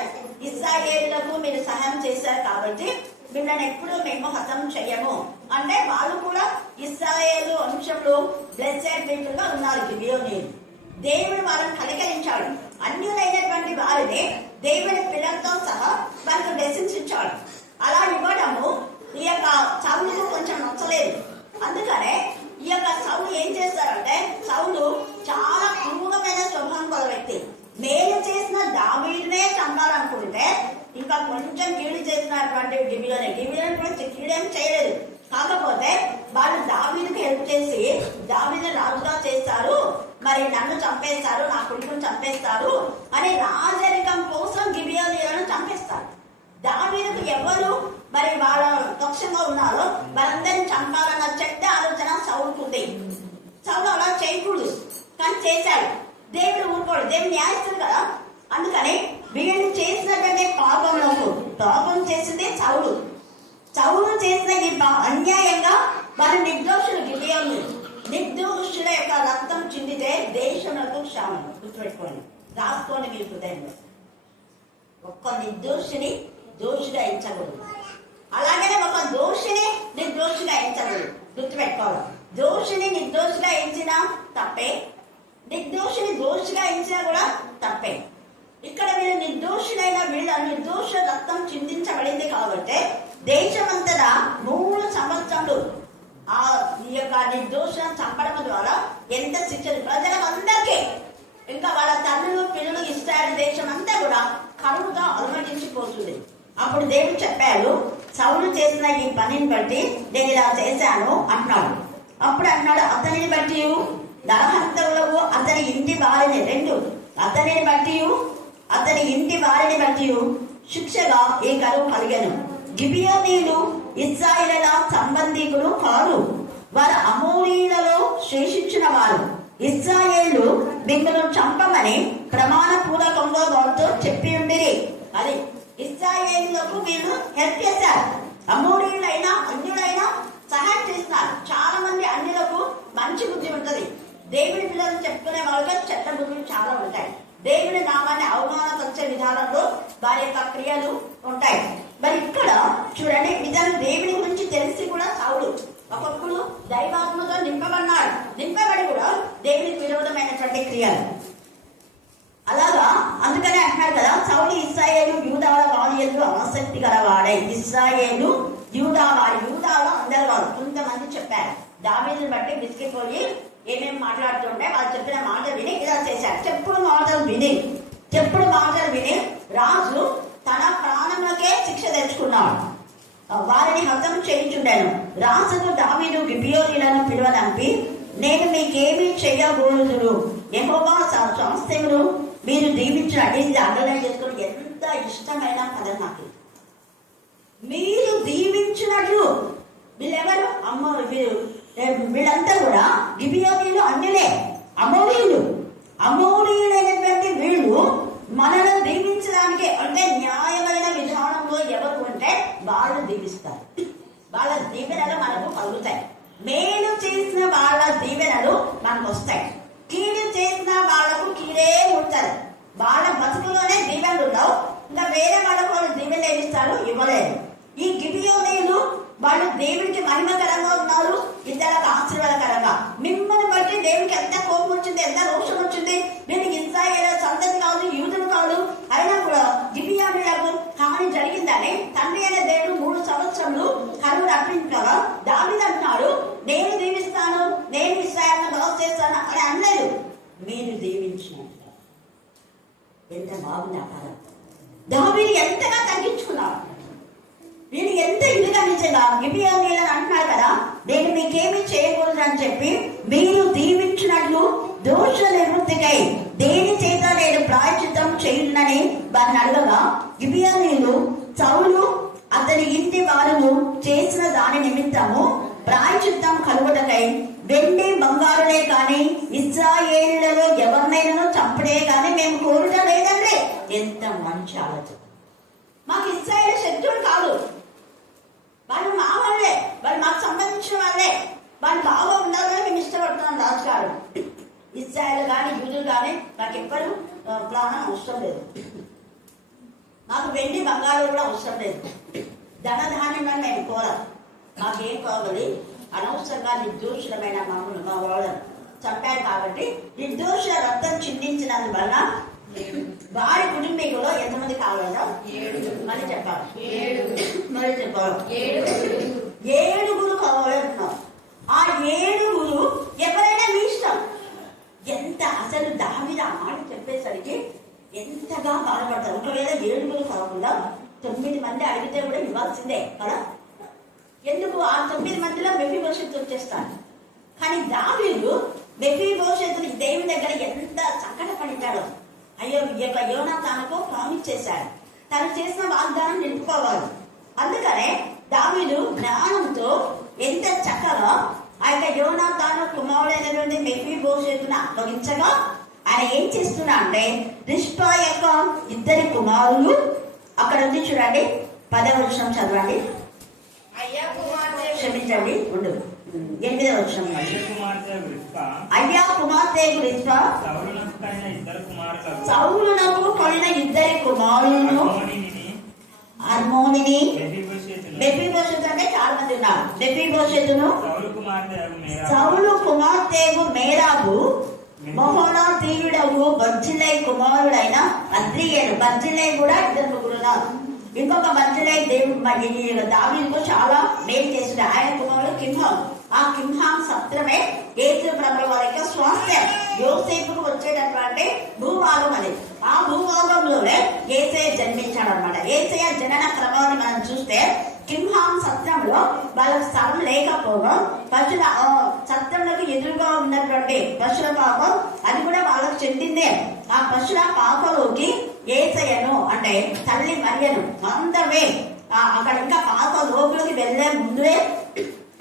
ఇశ్రాయేలులకు మీరు సహాయం చేశారు కాబట్టి వీళ్ళని ఎప్పుడు మేము హతం చెయ్యము అంటే వాళ్ళు కూడా ఇశ్రాయేలు వంశంలో బ్లెస్సెడ్ పీపుల్ గా ఉన్నారు గిబియోనీయులు. దేవుడు వాళ్ళని కనికరించాడు. అన్యులైనటువంటి వారిని దేవుని పిల్లలతో సహా వాళ్ళకి బ్లెస్సింగ్స్ ఇచ్చాడు. అలా ఇవ్వడము ఈ యొక్క సౌలుకు కొంచెం నచ్చలేదు. అందుకనే ఈ యొక్క సౌలు ఏం చేస్తారంటే, సౌలు చాలా క్రూరమైన స్వభావం గల వ్యక్తి. మేలు చేసిన దావీదునే చంపాలనుకుంటే ఇంకా కొంచెం కీడు చేసినటువంటి గిబియోని కూడా కీడేం చేయలేదు. కాకపోతే వాళ్ళు దావీదుకి హెల్ప్ చేసి దావీదు రాజుగా చేస్తారు, మరి నన్ను చంపేస్తారు, నా కొడుకును చంపేస్తారు అని రాజరికం కోసం గిబియోనీయులను చంపేస్తారు. దావీదుకు ఎవరు మరి వాళ్ళ పక్షంగా ఉన్నారో వాళ్ళందరినీ చంపాలన్న చెడ్డ ఆలోచన సౌలుకుంది. సౌలు అలా చేయకూడదు, కానీ చేశాడు. దేవుడు ఊరుకోడు, దేవుడు న్యాయస్తుడు కదా. అందుకని వీళ్ళు చేసినటువంటి పాపం చేసింది సౌలు. సౌలు చేసిన ఈ అన్యాయంగా వారు నిర్దోషులు గిబియోను. నిర్దోషుల యొక్క రక్తం చిందితే దేశంలో క్షామం. గుర్తుపెట్టుకోండి, రాసుకోండి మీ హృదయంలో. ఒక్క నిర్దోషిని దోషిగా ఎంచకూడదు, అలాగనే ఒక దోషిని నిర్దోషిగా ఎంచకూడదు. గుర్తుపెట్టుకోవాలి, దోషిని నిర్దోషిగా ఎంచినా తప్పే, నిర్దోషిని దోషిగా ఎంచినా కూడా తప్పే. ఇక్కడ వీళ్ళు నిర్దోషులైన వీళ్ళ నిర్దోష రక్తం చిందించబడింది కాబట్టి దేశమంతటా 3 సంవత్సరాలు ఈ యొక్క నిర్దోషం చంపడం ద్వారా ఎంత శిక్షలు ప్రజలందరికీ, ఇంకా వాళ్ళ తల్లులు పిల్లలు ఇస్రాయేలు దేశం అంతా కూడా కరువుగా అనుమతించిపోతుంది. అప్పుడు దేవుడు చెప్పాడు, సౌలు చేసిన ఈ పనిని బట్టి నేను ఇలా చేశాను అన్నాడు. అప్పుడు అన్నాడు, అతనిని బట్టి నరహంతకులకు అతని ఇంటి వారిని 2 అతనిని బట్టి అతని ఇంటి వారిని బట్టి శిక్షగా ఈ కరువు కలిగను. గిబియోనీయులు ఇశ్రాయేలుల సంబంధికులు కాదు, వారు అమోరీయులలో శేషించిన వారు. ఇశ్రాయేలు మిమ్మల్ని చంపమని ప్రమాణపూర్వకంగా వారితో చెప్పి ఉండిరి. అది ఇశ్రాయేలులకు వీళ్ళు హెల్ప్ చేశారు. అమోరీయులైనా అన్యులైనా సహాయం చేస్తున్నారు. చాలా మంది అన్యులకు మంచి బుద్ధి ఉంటది. దేవుడి పిల్లలు చెప్పుకునే వాళ్ళకి చెడ్డ బుద్ధులు చాలా ఉంటాయి. దేవుడి నామాన్ని అవమానపరిచే విధానంలో వారి యొక్క క్రియలు ఉంటాయి. మరి ఇక్కడ చూడండి, ఇతను దేవుడి గురించి తెలిసి కూడా సౌలు ఒకప్పుడు దైవాత్మతో నింపబడి కూడా దేవుడికి విరోధమైనటువంటి క్రియలు. అలాగా అందుకనే అంటున్నాడు కదా, సౌలు ఇశ్రాయేలు యూదాల వారియలు ఆసక్తి గలవాడై. ఇశ్రాయేలు యూదాలో అందరు వారు. కొంతమంది చెప్పారు, దావీదుని బట్టి విసిగిపోయి ఏమేమి మాట్లాడుతుంటే వాళ్ళు చెప్పిన మాట విని ఇలా చేశారు. చెప్పుడు మాటలు విని రాజు తన ప్రాణంలోకే శిక్ష తెచ్చుకున్నాడు. వారిని హతం చేయించుండాను. రాజుకు దావీదు గిబియోనీయులను పిలువనంపి, నేను మీకేమీ చెయ్యకూడదు, యెహోవా స్వాస్థ్యమును మీరు దీవించిన అడిగింది అండర్లైన్ చేసుకుని. ఎంత ఇష్టమైన పదం నాకు. మీరు దీవించినట్లు వీళ్ళెవరు? వీళ్ళంతా కూడా గిబియోనీయులు అన్యులే, అమోరీయులైనటువంటి వీళ్ళు మనల్ని దీవించడానికి, అంటే న్యాయమైన విధానంలో ఎవరు ఉంటే వాళ్ళు దీవిస్తారు. వాళ్ళ దీవెనలు మనకు కలుగుతాయి. మేలు చేసిన వాళ్ళ దీవెనలు మనకు వస్తాయి. కీడు చేసిన వాళ్లకు కీడే ఉంటుంది. వాళ్ళ బతుకులోనే దీవెనలు ఉండవు, ఇంకా వేరే వాళ్ళకు వాళ్ళు దీవెనలు ఏమిస్తారు, ఇవ్వలేదు. ఈ గిబియోనీయులు వాళ్ళు దేవునికి మహిమకరంగా ఉన్నారు, ఇతరులకు ఆశీర్వాదకరంగా. మిమ్మల్ని బట్టి దేవునికి ఎంత కోపం వచ్చింది, ఎంత రోషం వచ్చింది. నేను ఇశ్రాయేలు సంతతి కాదు, యూదులు కాదు, అయినా కూడా గిబియోనీయులకు హాని జరిగిందని తండ్రి అయిన దేవుడు 3 సంవత్సరములు కరువు రప్పించగా దావీదు అంటున్నాడు, నేను దీవిస్తాను, నేను ఇశ్రాయేలును బాగు చేస్తాను అని అనలేదు, మీరు దీవించినట్టు. ఎంత బాగుంది ఆ పదం. దావీదు ఎంతగా తగ్గించుకున్నాడు, వీళ్ళు ఎంత ఇదిగా నిజంగా గిబియోనీయులను అంటున్నారు కదా, నేను మీకేమీ చేయకూడదు అని చెప్పి మీరు దీవించినట్లు దోష నివృత్తికై దేని చేత నేను ప్రాయశ్చిత్తం చేయునని వారిని అడగగా, గిబియోనీయులు సౌలు అతని ఇంటి వారు చేసిన దాని నిమిత్తము ప్రాయశ్చిత్తం కలుగుటకై వెండి బంగారులే కాని ఇశ్రాయేలులలో ఎవరినైనా చంపడే కాని మేము కోరుట లేదండి. ఎంత మంచి ఆలోచన. మాకు ఇశ్రాయేలు శత్రువులు కాదు, వాళ్ళు మా వాళ్ళే, వాళ్ళు మాకు సంబంధించిన వాళ్ళే, వాళ్ళు బాగా ఉండాలని మేము ఇష్టపడుతున్నాం. రాజుగారు ఇశ్రాయేలు కానీ యూదులు కానీ నాకు ఎప్పుడు ప్రాణం అవసరం లేదు, నాకు వెండి బంగారు కూడా అవసరం లేదు, ధనధాన్యం మేము కోరం. మాకేం కావాలి, అనవసరంగా నిర్దోషులమైన మమ్మల్ని మా వాళ్ళని చంపారు కాబట్టి నిర్దోషుల రక్తం చిందించినందువల్ల వారి కుటుంబీకులో ఎంతమంది కావాలో మళ్ళీ చెప్పాలి, మళ్ళీ చెప్పాలి, 7 కావాలంటున్నాం. ఆ 7 ఎవరైనా మీ ఇష్టం. ఎంత అసలు దావీదు ఆ మాట చెప్పేసరికి ఎంతగా బాధపడతారు. ఒకవేళ 7 కాకుండా 9 మంది అడిగితే కూడా ఇవ్వాల్సిందే కదా. ఎందుకు ఆ 9 మందిలో మెఫీబోషెతు వచ్చేస్తాడు. కానీ దావీదు మెఫీబోషెతుని దేవుని దగ్గర ఎంత చక్కట పడితాడో. అయ్యో యోనాతానుకు ప్రామిస్ చేశాడు, తను చేసిన వాగ్దానం నిలుపుకోవాలి. అందుకనే దావీదు జ్ఞానంతో ఎంత చక్కగా ఆ యొక్క యోనాతాను కుమారుడైనటువంటి మెఫీబోషెతును అప్పగించగా ఆయన ఏం చేస్తున్నా అంటే రిష్పా యొక్క 2 కుమారులు అక్కడ ఉంది చూడండి, 10వ వచనం చదవండి. క్షమించండి, 8వ వచనం. అయ్యా కుమార్తె రిష్పా సౌలునకు కొనిన 2 కుమారులను అర్మోనిని, మెఫీబోషెతు అంటే చాలా మంది ఉన్నారు. మెఫీబోషెతును సౌలు కుమార్తె మేరాబు మహోనాతీయుడవు బర్జిల్లై కుమారుడైన అద్రియను. బర్జిల్లై కూడా 2 ముగ్గురు ఉన్నారు. ఇంకొక బర్జిల్లై దేవుడు దావీదుకు చాలా మేలు చేసిన ఆయన కుమారుడు కింహాం. ఆ కింహాం సత్రమే యేసు ప్రభువు వారి యొక్క స్వాస్థ్యం. యోసేపుకు వచ్చేటటువంటి భూభాగం అది. ఆ భూభాగంలోనే యేసయ్య జన్మించాడు అనమాట. యేసయ్య జనన క్రమాన్ని మనం చూస్తే కింహాం సత్రంలో వాళ్ళకి స్థలం లేకపోగా పశుల సత్రంలోకి ఎదురుగా ఉన్నటువంటి పశుల పాపం అది కూడా వాళ్ళకు చెందిందే. ఆ పశుల పాపలోకి యేసయ్యను అంటే తల్లి మరియను అందమే అక్కడ ఇంకా పాప లోపలికి వెళ్లే ముందే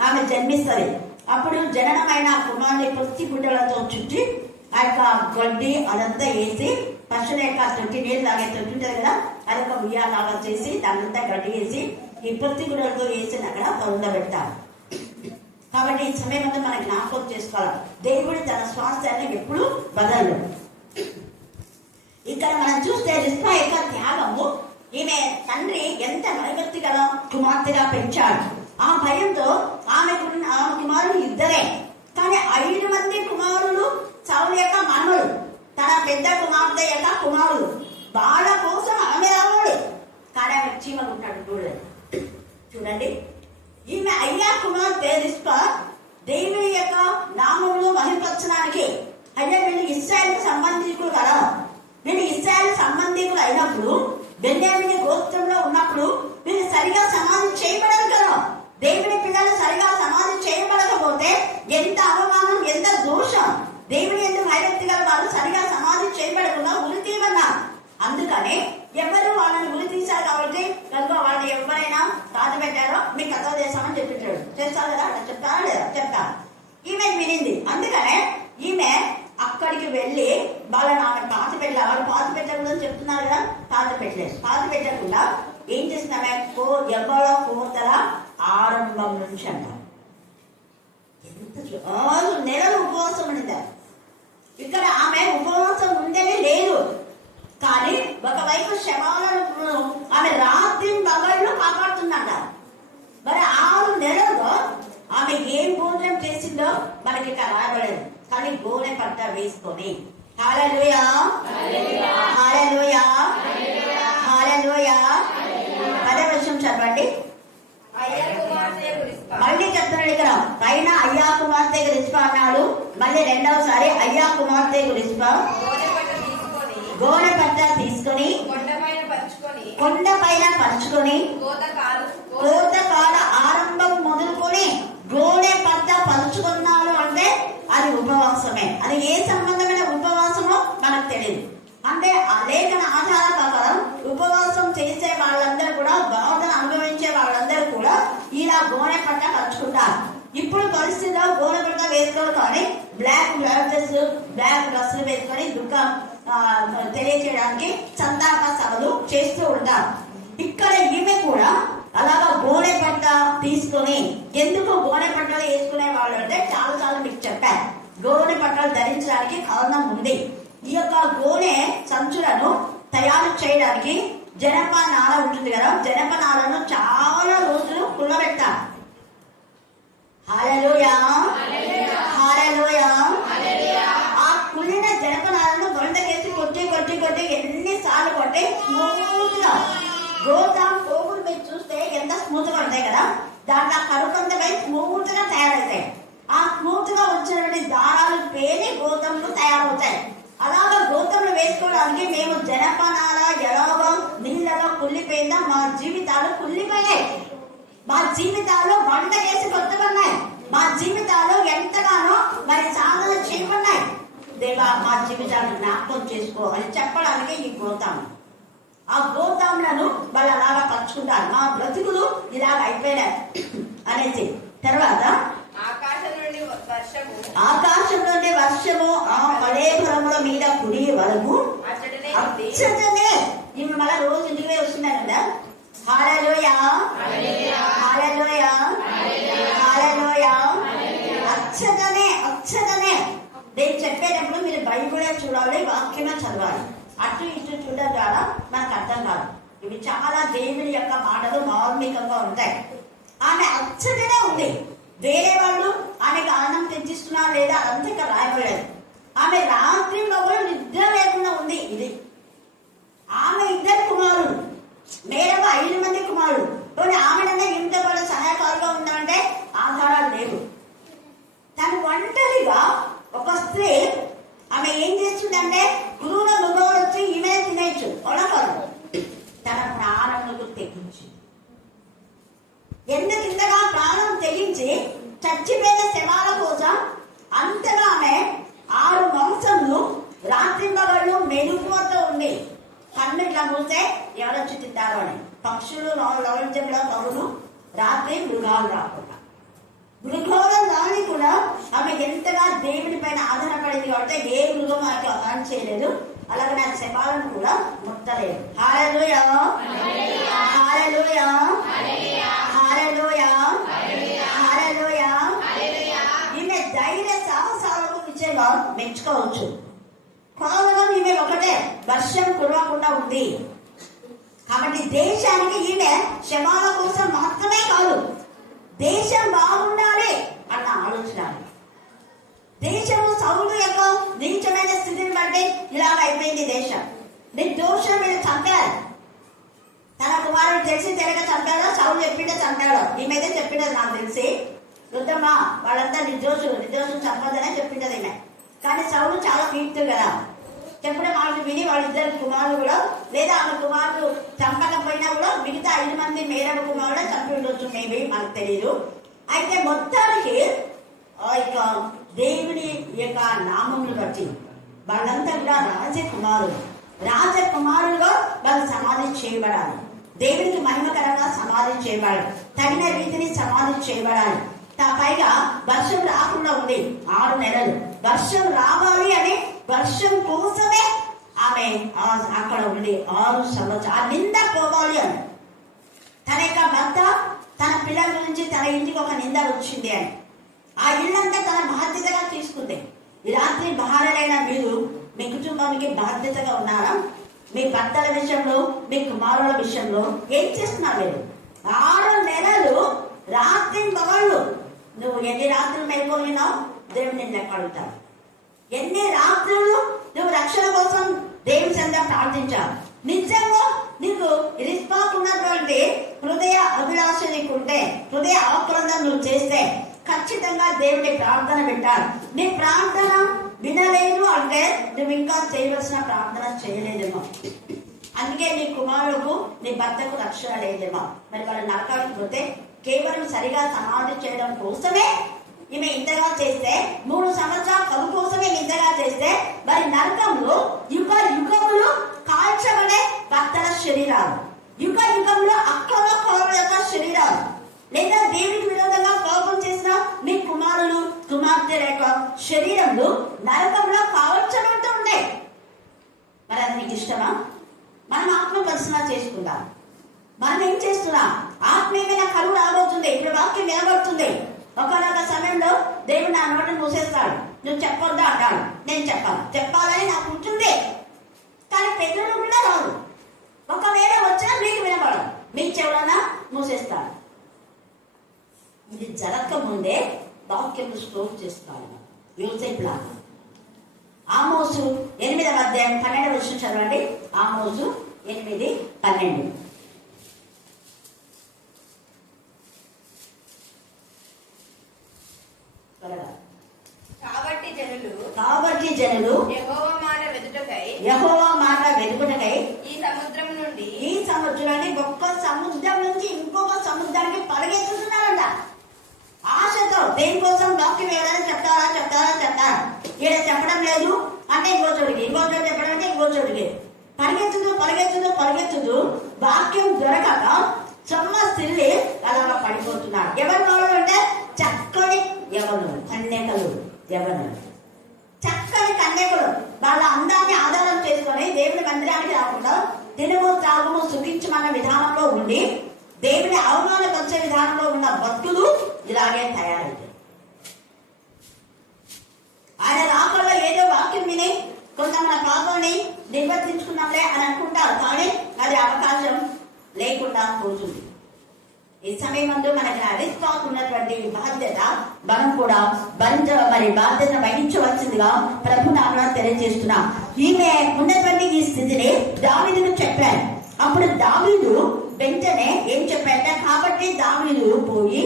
ఆమె జన్మిస్తుంది. అప్పుడు జననమైన కుమారుని పొత్తి గుడ్డలతో చుట్టి ఆ యొక్క గడ్డి అదంతా వేసి పశువుల యొక్క తొట్టి, నీళ్ళు లాగే తొట్టి ఉంటుంది కదా, అదొక ఉయ్యాలాగా చేసి దానంతా గడ్డి వేసి ఈ పొత్తి గుడ్డలతో వేసి అక్కడ ఉండబెట్టాలి. కాబట్టి ఈ సమయం అంతా మనకి జ్ఞాపకం చేసుకోవాలి, దేవుడు తన స్వాస్థ్యాన్ని ఎప్పుడు బదలడు. ఇక్కడ మనం చూస్తే రిస్పా యొక్క త్యాగము, ఈమె తండ్రి ఎంత భయభక్తి గల కుమార్తెగా పెంచాడు. ఆ భయంతో ఆమె కుమారులు 2, కానీ 5 మంది కుమారులు సౌలు యొక్క మనవడు, తన పెద్ద కుమార్తె యొక్క కుమారుడు. వాళ్ళ కోసం ఆమె రావాలి, కానీ ఆమె చీమకుంటాడు. చూడండి, ఈమె అయ్యా కుమార్తె రిస్పా దేవుని యొక్క నామమును మహిమపరచడానికి, అయ్యా వీళ్ళు ఇశ్రాయేలుకు సంబంధికులు కదా, వీళ్ళు ఇశ్రాయేలు సంబంధికులు అయినప్పుడు బెన్యామీను గోత్రంలో ఉన్నప్పుడు వీళ్ళు సరిగా సమాధి చేయబడరు కదా. దేవుని పిల్లలు సరిగా సమాధి చేయబడకపోతే ఎంత అవమానం, ఎంత దోషం. దేవుని ఎందుకు భయభక్తి గల వాళ్ళు సరిగా సమాధి చేయబడకుండా ఉరి తీయమన్నారు. అందుకని ఎవరు వాళ్ళని ఉరి తీశారు కాబట్టి కనుక వాళ్ళు ఎవరైనా కాదు పెట్టారో మీకు కథ చేస్తామని చెప్పించాడు. చేస్తారు కదా, చెప్తారా లేదా? చెప్తారు. ఈమె వినింది. అందుకనే ఈమె అక్కడికి వెళ్ళి వాళ్ళని ఆమె పాతి పెట్టాలి. వాళ్ళు పాతి పెట్టకూడదని చెప్తున్నారు కదా, పాతి పెట్టలేదు. పాతి పెట్టకుండా ఏం చేస్తున్నామే, ఎవరో కోతల ఆరంభం నుంచి అంటారు. ఎంత 6 నెలలు ఉపవాసం ఉండింది. ఇక్కడ ఆమె ఉపవాసం ఉండనే లేదు. కానీ ఒకవైపు శవాలను ఆమె రాత్రి పగళ్ళు కాపాడుతుందంట. మరి 6 నెలల్లో ఆమె ఏం భోజనం చేసిందో మనకి ఇక్కడ రాయబడలేదు. కానీ గోనె పట్ట వేసుకొని హల్లెలూయా హల్లెలూయా హల్లెలూయా. 10వ వచనం చదవండి. మళ్ళీ చెప్తున్నాడు ఇక్కడ పైన అయ్యా కుమార్తె రిస్పా అన్నాడు. మళ్ళీ రెండవసారి అయ్యా కుమార్తె రిస్పా గోనె పట్ట తీసుకొని కొండ పైన పరుచుకొని కోతకాల ఆరంభం మొదలుకొని గోనె పట్ట పరుచుకున్నారు అంటే అది ఉపవాసమే. అది ఏ సంబంధమైన ఉపవాసమో మనకు తెలియదు. అంటే ఆ లేఖన ఆధార ప్రకారం ఉపవాసం చేసే వాళ్ళందరూ కూడా, బాధను అనుభవించే వాళ్ళందరూ కూడా ఇలా గోనె పట్ట పరుచుకుంటారు. ఇప్పుడు పరిస్థితిలో గోనె పట్ట వేసుకోవాలి, కానీ బ్లాక్ డ్రెస్సులు వేసుకొని దుఃఖం తెలియచేయడానికి సంతాప సభలు చేస్తూ ఉంటారు. ఇక్కడ ఈమె కూడా అలాగా గోనె పట్ట తీసుకొని, ఎందుకు గోనె పట్టలు వేసుకునే వాళ్ళు అంటే చాలా మీకు చెప్పారు. గోనె పట్టలు ధరించడానికి కారణం ఉంది. ఈ యొక్క గోనె సంచులను తయారు చేయడానికి జనపనార ఉంటుంది కదా, జనపనారను చాలా రోజులు కుల్లబెట్టారు. హల్లెలూయా హల్లెలూయా. ఆ కుళ్ళిన జనపనారను వంటకేసి కొట్టి ఎన్నిసార్లు కొట్టి స్మూత్ గా, గోదాం పోగులు మీరు చూస్తే ఎంత స్మూత్ గా ఉంటాయి కదా, దాంట్లో కరుకంతపై స్మూత్ గా తయారవుతాయి. ఆ స్మూత్ గా వచ్చినటువంటి దారాలు పేలి గోధుమలు తయారవుతాయి. అలాగా గోధుమలు వేసుకోవడానికి మేము జనపనార ఎలాగో నీళ్ళలో కుళ్ళిపోయిందా, మా జీవితాలు కుళ్ళిపోయాయి. మా జీవితాల్లో వంట చేసి కొట్టుకున్నాయి. మా జీవితాలు ఎంతగానో మరి సాధన చేయకున్నాయి. దేవా మా జీవితాలను జ్ఞాపకం చేసుకో అని చెప్పడానికి ఈ గోతాము. ఆ గోతాములను వాళ్ళు అలాగా పరుచుకుంటారు. మా బ్రతుకులు ఇలాగ అయిపోయినాయి అనేసి. తర్వాత ఆకాశం నుండి వర్షము ఆ కళేబరముల మీద కుడి వరకు అచ్చటనే. ఈమె మళ్ళా రోజు ఇంటికి వస్తున్నాను కదా. హల్లెలూయా హల్లెలూయా హల్లెలూయా. అచ్చటనే నేను చెప్పేటప్పుడు మీరు బైబిలే చూడాలి, వాక్యమే చదవాలి. అటు ఇటు చూడడం ద్వారా మనకు అర్థం కాదు. ఇవి చాలా దేవుని యొక్క మాటలు మార్మికంగా ఉంటాయి. ఆమె అచ్చటనే ఉంది. వేరే వాళ్ళు ఆమెకు ఆనందం తెచ్చిస్తున్నారు లేదా అదంతా ఇక్కడ రాయబడలేదు. ఆమె రాత్రి కూడా నిద్ర లేకుండా ఉంది. ఇది ఆమె 2 కుమారులు, మేడకు 5 మంది కుమారులు. కానీ ఆమెనన్నా ఇంత కూడా సహాయకారుగా ఉందంటే ఆధారాలు లేవు. తను ఒంటరిగా ఒక స్త్రీ ఆమె ఏం చేస్తుందంటే క్రూర మృగములు వచ్చి ఈమె తినేయచ్చు ఒడకరు. తన ప్రాణములకు తెగించి, ఎందుకు ఇంతగా ప్రాణం తెగించి చచ్చిపోయిన శవాల కోసం అంతగా ఆమె 6 మాంసములు రాత్రి పగళ్ళు మెలుగుతో ఉంది. కన్ను ఇట్లా మూస్తే ఎవరొచ్చి తింటారు అని. పక్షులు లవణ్యంలో తగులు, రాత్రి మృగాలు రాకుండా. మృగంలో రాని కూడా ఆమె ఎంతగా దేవుని పైన ఆధారపడింది కాబట్టి ఏ మృగం ఆమెకు హాని చేయలేదు. అలాగే నా శవాలను కూడా ముట్టలేదు. హల్లెలూయా హల్లెలూయా హల్లెలూయా హల్లెలూయా. ఈమె ధైర్య సాహసాలకు విజయంగా మెచ్చుకోవచ్చు. కారణం ఈమె ఒకటే, వర్షం కురవకుండా ఉంది. కాబట్టి దేశానికి ఈమె శవాల కోసం మాత్రమే కాదు, దేశం బాగుండాలి అన్న ఆలోచన. దేశము సౌలు యొక్క నీచమైన స్థితిని బట్టి ఇలాగ అయిపోయింది దేశం. నిర్దోషం మీద చంపారు. తన కుమారుడు తెలిసి తెలియక చంపాడో, సౌలు చెప్పిండే చంపాడో, ఈమెదే చెప్పిండదు నాకు తెలిసి. యుద్ధమా వాళ్ళంతా నిర్దోషం చంపదనే చెప్పిండదు ఈమె. కానీ సౌలు చాలా పీక్తుడు కదా, చెప్పిన మాటలు విని వాళ్ళిద్దరు కుమారులు కూడా, లేదా ఆమె కుమారుడు చంపకపోయినా కూడా మిగతా 5 మంది మేరవ కుమారుడు చంపి ఉండొచ్చు, మేబీ మనకు తెలియదు. అయితే మొత్తానికి ఇక దేవుని యొక్క నామములు బట్టి వాళ్ళంతా కూడా రాజకుమారులుగా వాళ్ళు సమాధి చేయబడాలి. దేవునికి మహిమకరంగా సమాధి చేయబడాలి, తగిన రీతిని సమాధి చేయబడాలి. పైగా వర్షం రాకుండా ఉంది 6 నెలలు. వర్షం రావాలి అని, వర్షం కోసమే ఆమె అక్కడ ఉండి 6 సంవత్సరాలు. ఆ నింద పోవాలి అని, తన యొక్క భర్త తన పిల్లల గురించి తన ఇంటికి ఒక నింద వచ్చింది అని ఆ ఇల్లంతా తన బాధ్యతగా తీసుకుంది. ఈ రాత్రి భార్యలైన మీరు మీ కుటుంబానికి బాధ్యతగా ఉన్నారా? మీ భర్తల విషయంలో, మీ కుమారుల విషయంలో ఏం చేస్తున్నారు మీరు? 6 నెలలు రాత్రి పగళ్ళు నువ్వు ఎన్ని రాత్రులు మేల్కొన్నావు? దేవుడు నిన్ను లెక్క అడుగుతాడు. ఎన్ని రాత్రులు నువ్వు రక్షణ కోసం దేవుని చెంద ప్రార్థించావు? నిజంగా నీకు రిస్పాకున్నటువంటి హృదయ అభిలాష నీకుంటే, హృదయ ఆక్రందన నువ్వు చేస్తే ఖచ్చితంగా దేవుడి ప్రార్థన వింటాడు. నీ ప్రార్థన వినలేదు అంటే నువ్వు ఇంకా చేయవలసిన ప్రార్థన చేయలేదేమో. అందుకే నీ కుమారులకు, నీ భర్తకు రక్షణ లేదేమో. మరి వాళ్ళు నరకానికి పోతే కేవలం సరిగా సమాధి చేయడం కోసమే ఈమె ఇంతగా చేస్తే, 3 సంవత్సరాల కవు కోసమే ఇంతగా చేస్తే, మరి నరకంలో యుగ యుగములు కాల్చబడే భర్తల శరీరాలు, యుగ యుగంలో అక్రమ కౌరుల యొక్క శరీరాలు, లేదా దేవుడికి విరోధంగా కోపం చేసిన మీ కుమారులు కుమార్తెల యొక్క శరీరంలో నరకంలో కాల్చబడుతూ ఉంటాయి. మరి అది నీకు ఇష్టమా? మనం ఆత్మ పరిశీలన చేసుకుందాం. మనం ఏం చేస్తున్నాం? ఆత్మీయమైన కరువు రాబోతుంది. ఇప్పుడు వాక్యం వినబడుతుంది. ఒకనొక సమయంలో దేవుడు నా నోటిని మూసేస్తాడు. నువ్వు చెప్పొద్దా అంటాడు. నేను చెప్పాలని నాకు ఉంటుంది, కానీ పెద్దలు కూడా రాదు. ఒకవేళ వచ్చినా మీకు వినపడదు, మీ చెవులన్నా మూసేస్తాడు. ఇది జరగక ముందే వాక్యం స్టోర్ చేస్తాడు. యోసేపు లాగా. ఆమోసు 8వ అధ్యాయం 12వ వచనం చదవండి. ఆమోసు 8:12. కాబట్టి జనులు యెహోవా మాట వెతుకుటకై ఈ సముద్రాన్ని ఒక్క సముద్రం నుంచి ఇంకొక సముద్రానికి పరిగెత్తుతున్నారంట. ఆశతో దేనికోసం? వాక్యం ఎవరైనా చెప్తారా. ఈడ చెప్పడం లేదు అంటే ఇంకో చోటికి చెప్పడం అంటే ఇంకో చోటికి పరిగెత్తుతూ వాక్యం దొరకక సొమ్మసిల్లి అలా పడిపోతున్నారు. ఎవరి వాళ్ళు అంటే చక్కని యవనులు, కన్యకలు, చక్కని కన్యకులు. వాళ్ళ అందాన్ని ఆధారం చేసుకొని దేవుని మందిరానికి రాకుండా తినుము త్రాగుము సుఖించమన్న విధానంలో ఉండి దేవుని అవమానపరిచే విధానంలో ఉన్న భక్తులు ఇలాగే తయారైతారు. ఆయన రాకుండా ఏదో వాక్యం విని కొంత మన పాపాన్ని నిర్వర్తించుకున్నాంలే అని అనుకుంటారు, కానీ అది అవకాశం లేకుండా పోతుంది. ఈ సమయమందు మనకి రిస్పాక్ ఉన్నటువంటి బాధ్యత మనం కూడా బాధ్యత వహించవలసిందిగా ప్రభు నామమున తెలియజేస్తున్నాం. ఈమె ఉన్నటువంటి ఈ స్థితిని దావీదుకు చెప్పారు. అప్పుడు దావీదు వెంటనే ఏం చెప్పారంటే, కాబట్టి దావీదు పోయి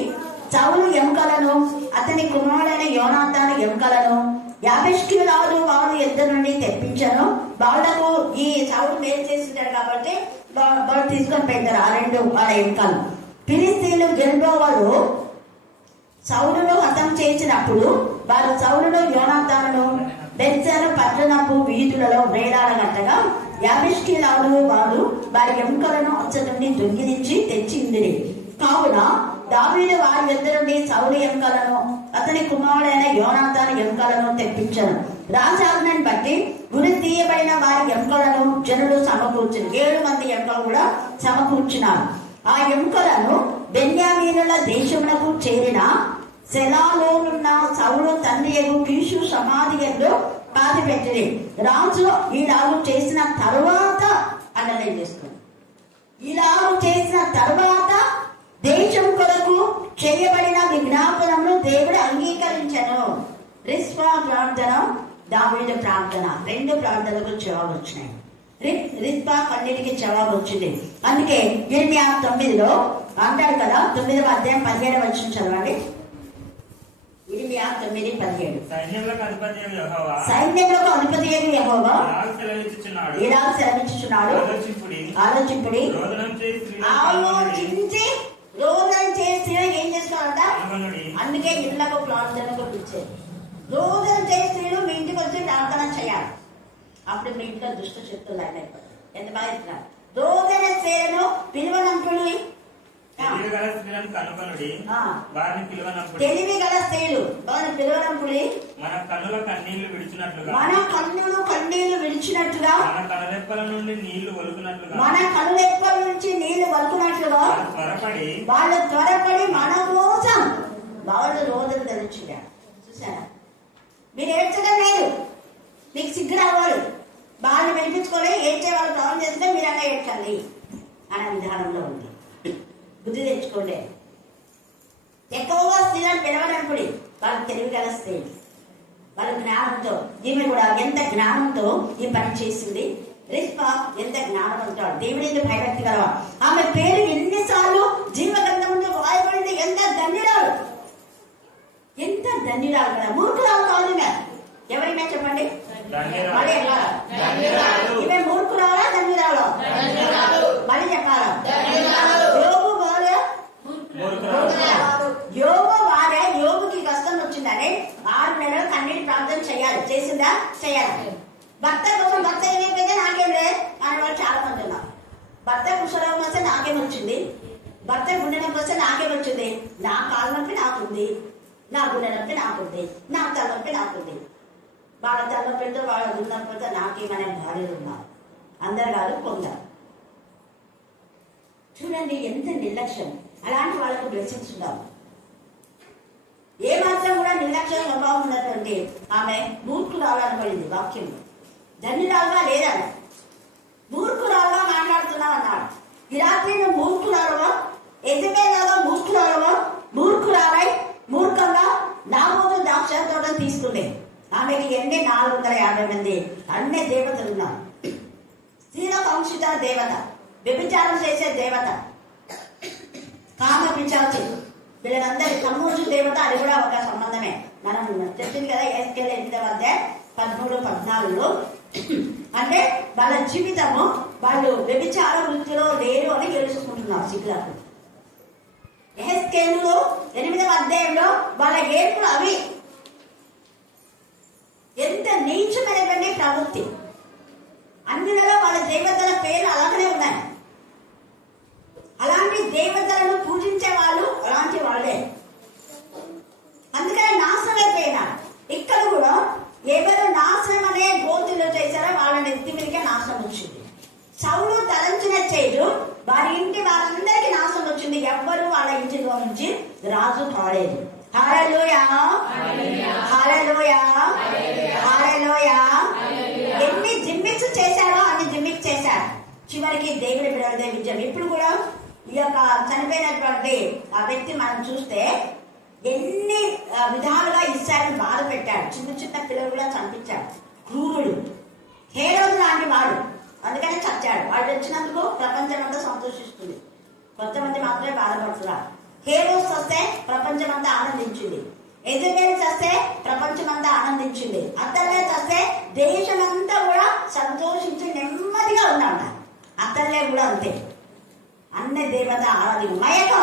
సౌలు ఎముకలను, అతని కుమారుడైన యోనాతాను ఎముకలను యాబేష్కీయురాజు వారు ఇద్దరు నుండి తెప్పించాను. వాళ్ళకు ఈ సౌలు మేలు చేస్తుంటారు కాబట్టి వాళ్ళు తీసుకొని పెట్టారు ఆ 2 వాళ్ళ ఎముకలు. ఫిలిస్తీయులు గెల్బోవారు సౌలును హతం చేసినప్పుడు వారు సౌలును యోనాతానును బెత్షెమెషు పట్టణపు వీధులలో వేలాడగట్టగా యాబేష్కీయురాజు వారు వారి ఎముకలను అచ్చటి నుండి దొంగిలించి తెచ్చింది. కావున దావీదు వారి ఇద్దరు నుండి సౌలు ఎముకలను, అతని కుమారుడైన యోనాతాను ఎముకలను తెప్పించాను. రాజాజ్ఞను బట్టి గురి తీయబడిన వారి ఎముకలను జనులు సమకూర్చుని 7 మంది ఎముకలు కూడా సమకూర్చున్నారు. ఆ ఎముకలను బెన్యామీనుల దేశమునకు చేరిన సెలాలోనున్న సౌలు తండ్రి కీషు సమాధిలో పాతిపెట్టింది. రాజు ఈలాగు చేసిన తరువాత అండర్లైన్ చేస్తుంది. ఇలాగు చేసిన తరువాత దేశం కొరకు చేయబడిన విజ్ఞాపనను దేవుడు అంగీకరించను. రిస్పా ప్రార్థన, దావీదు ప్రార్థన, 2 ప్రార్థనలకు జవాబు వచ్చినాయి. రిస్పా కన్నిటికి జవాబు వచ్చింది. అందుకే 29లో అంటాడు కదా, 9వ అధ్యాయం 17వ వచనం చదవండి. 29:17 సైన్యములకు అధిపతి యెహోవా ఇలాగ సెలవిచ్చుచున్నాడు, ఆలోచింపుడి. ఆలోచించి రోదన చేసి ఏం చేసుకోవాలంట? అందుకే ఇళ్ళకు ప్రార్థనకు పిలిచారు. రోదన చేసి మీ ఇంటికి వచ్చి ప్రార్థన చేయాలి. అప్పుడు మీ ఇంట్లో దుష్ట శక్తులు అయిపోతాయి. ఎంత బాగా ఇస్తున్నారు. రోదన చేయను పిలువనంపుడు, తెలివి గల స్త్రీలు వారిని పిలువనంపుడి. మన కన్నులు కన్నీళ్లు విడిచినట్లుగా, మన కనులెప్పల నుంచి నీళ్లు వలుకున్నట్లుగా వాళ్ళు త్వరపడి మన కోసం వాళ్ళు రోజులు తెచ్చారు. చూసారా? మీరు ఏడ్చడం లేదు, మీకు సిగ్గు రావాలి. వాళ్ళని వినిపించుకోలే, ఏడ్చే వాళ్ళు ప్రాబ్లం చేస్తే మీరన్నా ఏడ్చండి అనే విధానంలో ఉంది. బుద్ధి తెచ్చుకోండి. ఎక్కువగా స్త్రీలను పిలవనప్పుడు వాళ్ళు తెలివి గల స్త్రీలు, వాళ్ళ జ్ఞానంతో. ఈమె కూడా ఎంత జ్ఞానంతో ఈ పని చేసింది. రిస్పా ఎంత జ్ఞానవంతుడు, దేవుడి ఎందుకు భయభక్తి గలవా. ఆమె పేరు ఎన్నిసార్లు జీవగ్రంథంలో రాయబడింది. ఎంత ధన్యురాలు, ఎంత ధన్యురాలు కదా. మూర్ఖురాలు కాదు ఈమె. ఎవరిమే చెప్పండి. ఈమె మూర్ఖురాలా ధన్యురాలు? మళ్ళీ చెప్పాలా? యోగు భార్య యోగుకి కష్టం వచ్చిందని 6 నెలలు కన్నీటి ప్రార్థన చేయాలి. చేసిందా? చేయాలి. భర్త కోసం భర్త ఏమైపోతే నాకేం లేదు అని వాళ్ళు చాలా మంది ఉన్నారు. భర్త కుశలం వస్తే నాకేం వచ్చింది, భర్త గుండె నొప్పి వస్తే నాకేం వచ్చింది. నా కాళ్ళ నొప్పి నాకుంది, నా గుండె నొప్పి నాకుంది, నా తలనొప్పి నాకుంది. వాళ్ళ తలనొప్పితో వాళ్ళ గుండె నొప్పితో నాకేమనే భార్యలు ఉన్నారు. అందరు కాదు, కొందరు. చూడండి ఎంత నిర్లక్ష్యం. అలాంటి వాళ్ళకు బ్లెస్సింగ్స్ ఉండాలి. ఏ మాత్రం కూడా నిర్లక్ష్య స్వభావం ఉన్నటువంటి ఆమె మూర్ఖురాలు అనబడింది వాక్యంలో. ధన్యురాలుగా లేదన్న, మూర్ఖురాలుగా మాట్లాడుతున్నావు అన్నాడు. ఈ రాత్రి నువ్వు మూర్ఖురాలువా, ఎదుమేలాగా మూర్ఖురాలువా, మూర్ఖురాలై మూర్ఖంగా నాబోతు ద్రాక్ష తోటను తీసుకుండే. ఆమెకి ఎన్ని 450 మంది అన్ని దేవతలు ఉన్నారు. స్త్రీల కాంక్షిత దేవత, వ్యభిచారం చేసే దేవత, కామ పిచాచి, వీళ్ళందరి కమ్మూర్చు దేవత. అది కూడా ఒక సంబంధమే. మనం తెలిసింది కదా, ఎస్కేల్ 8:13-14 అంటే వాళ్ళ జీవితము వాళ్ళు వ్యభిచార వృత్తిలో లేరు అని తెలుసుకుంటున్నారు శిఖులకు. ఎస్కేలు 8వ అధ్యాయంలో వాళ్ళ ఏర్పులు అవి. ఎంత నీచమైనటువంటి ప్రవృత్తి. అన్నిలలో వాళ్ళ దేవతల పేర్లు అలాగనే ఉన్నాయి. అలాంటి దేవతలను పూజించే వాళ్ళు అలాంటి వాళ్ళే. అందుకని నాశనం అయిపోయినారు. ఇక్కడ కూడా ఎవరు నాశనం అనే గోతులు చేశారో వాళ్ళ నెత్తి మీదకే నాశనం వచ్చింది. సౌలు తలంచిన చేదు వారి ఇంటి వారందరికీ నాశనం వచ్చింది. ఎవ్వరు వాళ్ళ ఇంటిలో నుంచి రాజు కాలేదు. హల్లెలూయా, హల్లెలూయా, హల్లెలూయా. ఎన్ని జిమ్మిక్స్ చేశారో అన్ని జిమ్మిక్స్ చేశారు. చివరికి దేవుడి బిడ్డలదే విజయం. ఇప్పుడు కూడా ఈ యొక్క చనిపోయినటువంటి ఆ వ్యక్తి మనం చూస్తే ఎన్ని విధాలుగా ఇస్రాయేలు బాధ పెట్టాడు. చిన్న చిన్న పిల్లలు కూడా చంపించాడు. క్రూరుడు, హేరోదు లాంటి వాడు. అందుకనే చచ్చాడు. వాడు వచ్చినందుకు ప్రపంచం అంతా సంతోషిస్తుంది, కొంతమంది మాత్రమే బాధపడుతున్నారు. హేరోస్ వస్తే ప్రపంచం అంతా ఆనందించింది. ఎజబెల్ చస్తే ప్రపంచం అంతా ఆనందించింది. అతల్లే చస్తే దేశమంతా కూడా సంతోషించి నెమ్మదిగా ఉన్నాడు. అతల్లే కూడా అంతే. అన్య దేవత ఆరాధికులు, మయక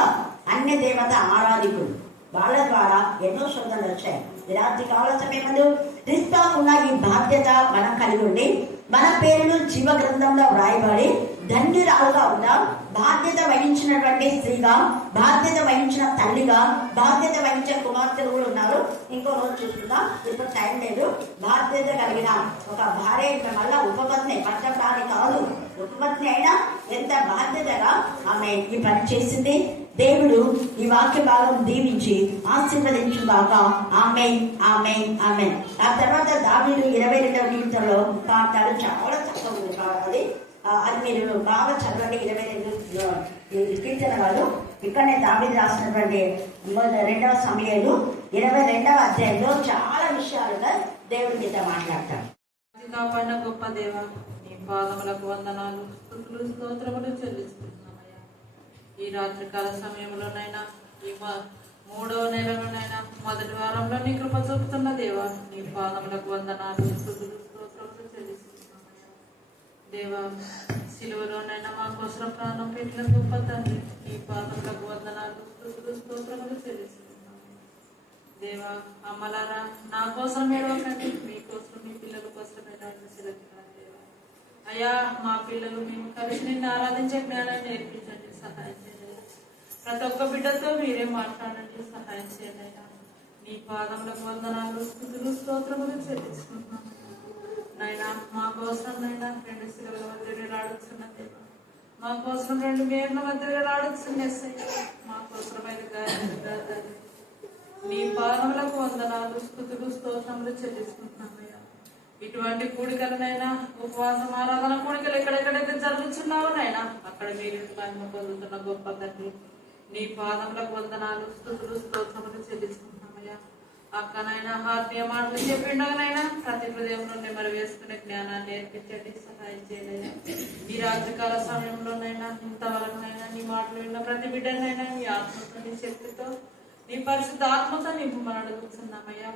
అన్య దేవత ఆరాధికులు. వాళ్ళ ద్వారా ఎన్నో శోధనలు వచ్చాయి. రాత్రి కావాల సమయంలో రిస్పాకున్న ఈ బాధ్యత మనం కలిగి ఉండి మన పేరును జీవ గ్రంథంలో వ్రాయబడి ధన్యురాలుగా ఉందాం. బాధ్యత వహించినటువంటి స్త్రీగా, బాధ్యత వహించిన తల్లిగా, బాధ్యత వహించే కుమార్తెలు కూడా ఉన్నారు. ఇంకో రోజు చూసుకుందాం, ఇప్పుడు టైం లేదు. బాధ్యత కలిగిన ఒక భార్య మళ్ళా ఉపపత్ని, పట్టడాన్ని కాదు, ఉపపత్ని అయినా ఎంత బాధ్యతగా ఆమె ఈ పని చేసింది. దేవుడు ఈ వాక్య భాగం దీవించి ఆశీర్వదించుగాక. ఆమేన్, ఆమేన్, ఆమేన్. ఆ తర్వాత దావీదు 22వ కీర్తనలో పాడతాడు. చాలా చక్కగా ఉంది కావాలి. అది మీరు బాగా చదవండి. 22 కీర్తన వాళ్ళు ఇక్కడనే దావీదు రాసినటువంటి 2వ సమూయేలు 22వ అధ్యాయంలో చాలా విషయాలుగా దేవుడి మీద మాట్లాడతాడు. కాపాడిన గొప్ప దేవ, నీ పాదములకు వందనాలు, స్తుతులు, స్తోత్రములు చెల్లిస్తున్నామయ్యా. ఈ రాత్రికాల సమయంలోనైనా, ఈ 3వ నెలలోనైనా, మొదటి వారంలో నీ కృప చూపుతున్న దేవా, నీ పాదములకు వందనాలు, స్తుతులు, స్తోత్రములు చెల్లిస్తున్నామయ్యా. దేవా, సిలువలోనైనా మా కోసం ప్రాణం పెట్టిన గొప్ప తండ్రి, నీ పాదములకు వందనాలు, స్తుతులు, స్తోత్రములు చెల్లిస్తున్నామయ్యా. దేవా, అమ్మలారా, నా కోసం ఏడవకండి, మీకోసం, మీ పిల్లల కోసమే సెలవుతున్నాను దేవా. అయ్యా, మా పిల్లలు మేము కలిసి నిన్ను ఆరాధించే జ్ఞానాన్ని నేర్పించండి, సహాయం చేయండి. ప్రతి ఒక్క బిడ్డతో మీరే మాట్లాడండి, సహాయం చేయండి. నీ పాదములకు వందనాలు, స్తుతులు, స్తోత్రములు చెల్లిస్తున్నాను నైనా. మా కోసం నైనా 2 శిలువల మధ్య రాడుతున్న దేవా, మా కోసం 2 మేర్ల మధ్య రాడుతున్న మా కోసం నీ పాదములకు వందనాలు, స్తుతులు, స్తోత్రములు చెల్లిస్తున్నామయ్యా. ఇటువంటి కూడికలనైనా ఉపవాసం ఆరాధన కూడికలు ఎక్కడెక్కడైతే జరుగుతున్నావో నైనా అక్కడ మీరు మహిమ పొందుతున్న గొప్ప తండ్రి నీ పాదములకు వందనాలు స్తుతులు స్తోత్రములు చెల్లిస్తున్నామయ్యా. అక్కనైనా ఆత్మీయ మాటలు చెప్పిండగనైనా ప్రతి హృదయం నుండి మరి వేసుకునే జ్ఞానాన్ని నేర్పించండి, సహాయం చేయలేదా. ఈ రాత్రికాల సమయంలోనైనా ఇంతవరకునైనా నీ మాటలు విన్న ప్రతి బిడ్డనైనా నీ ఆత్మతో నీ శక్తితో నీ పరిశుద్ధ ఆత్మతో నింపమని అడుగుతున్నామయ్యా.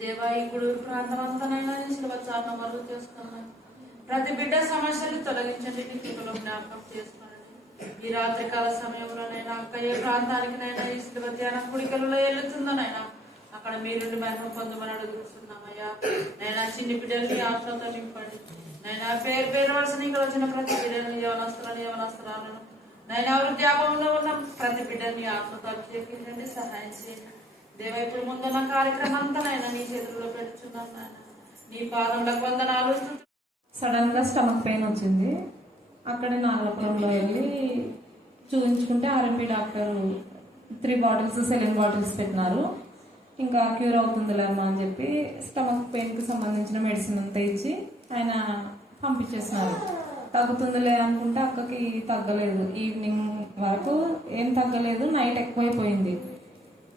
దేవా ఈ గుడూరు ప్రాంతం అంతానైనా శిల్వచారణ మరుగు చేసుకున్నాను. ప్రతి బిడ్డ సమస్యలు తొలగించండి, నీ కృపలో జ్ఞాపకం చేసుకోండి. ఈ రాత్రికాల సమయంలోనైనా అక్క ఏ ప్రాంతానికినైనా ఈ శిల్వ ధ్యాన కుడికలలో వెళ్తుందోనైనా అక్కడ మీరు మహిమ పొందమని అడుగుతున్నామయ్యా. నైనా చిన్ని బిడ్డల్ని ఆత్మతో నింపండి. నైనా పేరు పేరు వలసిన ఇక్కడ వచ్చిన ప్రతి బిడ్డల్ని యవనస్తురాలను నైనా వృద్ధాపంలో ఉన్న ప్రతి బిడ్డల్ని ఆత్మతో అభిషేకించండి, సహాయం చేయండి. దేవా ఇప్పుడు ముందున్న కార్యక్రమం అంతానైనా నీ చేతుల్లో పెట్టుచున్నాను నాయన. నీ పాదములకు వందనాలు. సడన్ గా స్టమక్ పెయిన్ వచ్చింది. అక్కడే నాగరపురంలో వెళ్ళి చూపించుకుంటే RMP doctor 3 bottles saline bottles పెట్టినారు. ఇంకా క్యూర్ అవుతుందిలేమ్మా అని చెప్పి స్టమక్ పెయిన్కి సంబంధించిన మెడిసిన్ అంతా ఇచ్చి ఆయన పంపించేసినారు. తగ్గుతుందిలే అనుకుంటే అక్కకి తగ్గలేదు. ఈవినింగ్ వరకు ఏం తగ్గలేదు, నైట్ ఎక్కువైపోయింది.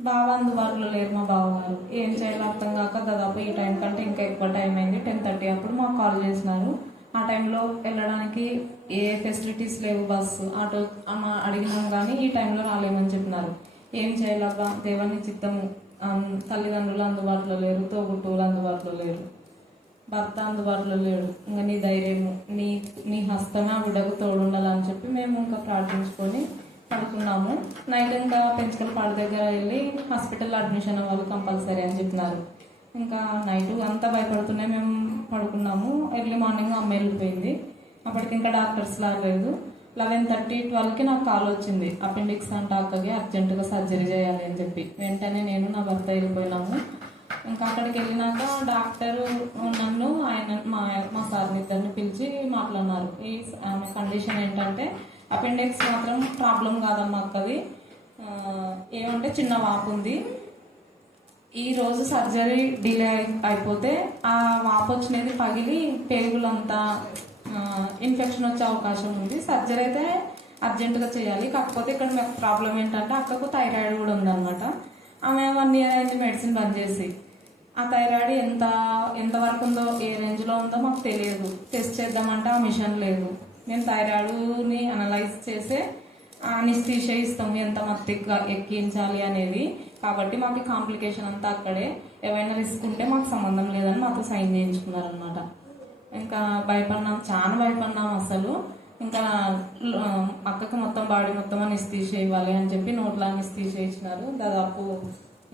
బావ అందుబాటులో లేరు మా బావగారు. ఏం చేయాలో అర్థం కాక దాదాపు ఈ టైం కంటే ఇంకా ఎక్కువ టైం అయింది. 10:30 అప్పుడు మాకు కాల్ చేసినారు. ఆ టైంలో వెళ్ళడానికి ఏ ఫెసిలిటీస్ లేవు, బస్సు ఆటో అడిగినాం కానీ ఈ టైంలో రాలేమని చెప్పినారు. ఏం చేయాలబ్బా, దేవుని చిత్తము. తల్లిదండ్రులు అందుబాటులో లేరు, తోబుట్టువులు అందుబాటులో లేరు, భర్త అందుబాటులో లేడు. ఇంకా నీ ధైర్యము నీ హస్తమే ఆ బిడ్డకు తోడుండాలని చెప్పి మేము ఇంకా ప్రార్థించుకొని పడుకున్నాము. నైట్ ఇంకా పెంచుకల పాడు దగ్గర వెళ్ళి హాస్పిటల్లో అడ్మిషన్ అవ్వాలి కంపల్సరీ అని చెప్పినారు. ఇంకా నైట్ అంతా భయపడుతూనే మేము పడుకున్నాము. ఎర్లీ మార్నింగ్ అమ్మ వెళ్ళిపోయింది. అప్పటికి ఇంకా డాక్టర్స్ రాలేదు. 11:30, 12కి నాకు కాల్ వచ్చింది. అపెండిక్స్ అంటే అక్కకి అర్జెంటుగా సర్జరీ చేయాలి అని చెప్పి వెంటనే నేను నా భర్త వెళ్ళిపోయినాము. ఇంకా అక్కడికి వెళ్ళినాక డాక్టరు నన్ను మా సార్ని ఇద్దరిని పిలిచి మాట్లాడినారు. ఆమె కండిషన్ ఏంటంటే అపెండిక్స్ మాత్రం ప్రాబ్లం కాదమ్మా అక్కది, ఏమంటే చిన్న వాపు ఉంది. ఈ రోజు సర్జరీ డిలే అయిపోతే ఆ వాపు వచ్చినది పగిలి పేగులంతా ఇన్ఫెక్షన్ వచ్చే అవకాశం ఉంది. సర్జరీ అయితే అర్జెంటుగా చేయాలి. కాకపోతే ఇక్కడ మాకు ప్రాబ్లం ఏంటంటే అక్కకు థైరాయిడ్ కూడా ఉందన్నమాట. ఆమె 1 year అయింది మెడిసిన్ బంద్ చేసి. ఆ థైరాయిడ్ ఎంతవరకు ఉందో, ఏ రేంజ్లో ఉందో మాకు తెలియదు. టెస్ట్ చేద్దామంటే ఆ మిషన్ లేదు. మేము థైరాయిడ్ని అనలైజ్ చేసే అనిస్థీషియా ఇస్తాము, ఎంత మత్తిగా ఎక్కించాలి అనేది. కాబట్టి మాకు కాంప్లికేషన్ అంతా అక్కడే. ఏమైనా రిస్క్ ఉంటే మాకు సంబంధం లేదని మాతో సైన్ చేయించుకున్నారనమాట. ఇంకా భయపడినాం, చాలా భయపడినాం అసలు. ఇంకా అక్కకి మొత్తం బాడీ మొత్తం అనిస్థీషియా ఇవ్వాలి అని చెప్పి నోట్లో అనిస్థీషియా ఇచ్చినారు. దాదాపు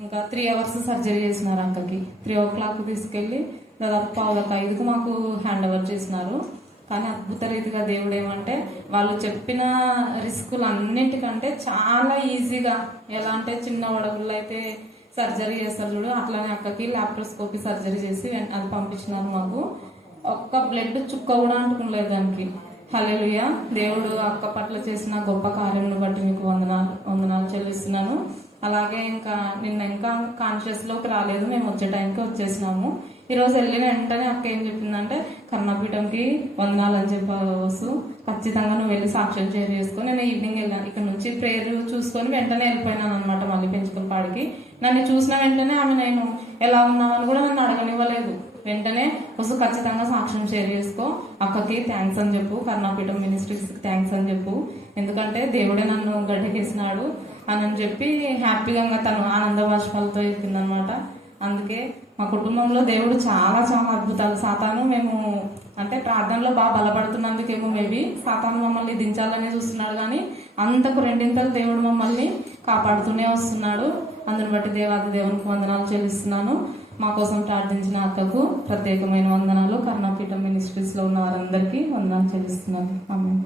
ఇంకా 3 hours సర్జరీ చేసినారు అక్కకి. 3 o'clock తీసుకెళ్ళి దాదాపు 4:45కి మాకు హ్యాండ్ ఓవర్ చేసినారు. కానీ అద్భుత రీతిగా దేవుడు ఏమంటే వాళ్ళు చెప్పిన రిస్కులు అన్నింటికంటే చాలా ఈజీగా, ఎలా అంటే చిన్న వడగుళ్ళు అయితే సర్జరీ చేస్తారు చూడు, అట్లానే అక్కకి లాప్రోస్కోపీ సర్జరీ చేసి అది పంపించినారు మాకు. ఒక్క బ్లడ్ చుక్క కూడా అంటుకోలేదు దానికి. హల్లెలూయా. దేవుడు అక్క పట్ల చేసిన గొప్ప కార్యంను బట్టి మీకు వందనాలు చెల్లిస్తున్నాను. అలాగే ఇంకా నిన్న ఇంకా కాన్షియస్లోకి రాలేదు, మేము వచ్చే టైంకి వచ్చేసినాము. ఈరోజు వెళ్ళిన వెంటనే అక్క ఏం చెప్పిందంటే కర్ణపీఠంకి వందనాలు అని చెప్పవచ్చు, ఖచ్చితంగా నువ్వు వెళ్ళి సాక్ష్యం షేర్ చేసుకో. నేను ఈవినింగ్ వెళ్ళాను, ఇక్కడ నుంచి ప్రేయర్ చూసుకొని వెంటనే వెళ్ళిపోయినాను అనమాట మళ్ళీ పెంచుకుని పాడికి. నన్ను చూసిన వెంటనే ఆమె నేను ఎలా ఉన్నామని కూడా నన్ను అడగనివ్వలేదు. వెంటనే వస్తూ ఖచ్చితంగా సాక్ష్యం షేర్ చేసుకో, అక్కకి థ్యాంక్స్ అని చెప్పు, కర్ణపీఠం మినిస్ట్రీస్ థ్యాంక్స్ అని చెప్పు, ఎందుకంటే దేవుడే నన్ను గడ్డకేసినాడు అని చెప్పి హ్యాపీగా తను ఆనంద బాష్పాలతో చెప్పిందనమాట. అందుకే మా కుటుంబంలో దేవుడు చాలా చాలా అద్భుతాలు. సాతాను మేము అంటే ప్రార్థనలో బాగా బలపడుతున్నందుకేమో మేబీ సాతాను మమ్మల్ని దించాలని చూస్తున్నాడు, కానీ అంతకు 2 దేవుడు మమ్మల్ని కాపాడుతూనే వస్తున్నాడు. అందుని బట్టి దేవునికి వందనాలు చెల్లిస్తున్నాను. మా కోసం ప్రార్థించిన అక్కకు ప్రత్యేకమైన వందనాలు. కర్ణపీఠం మినిస్ట్రీస్ లో ఉన్న వారందరికీ వందనాలు చెల్లిస్తున్నాను. ఆమేన్.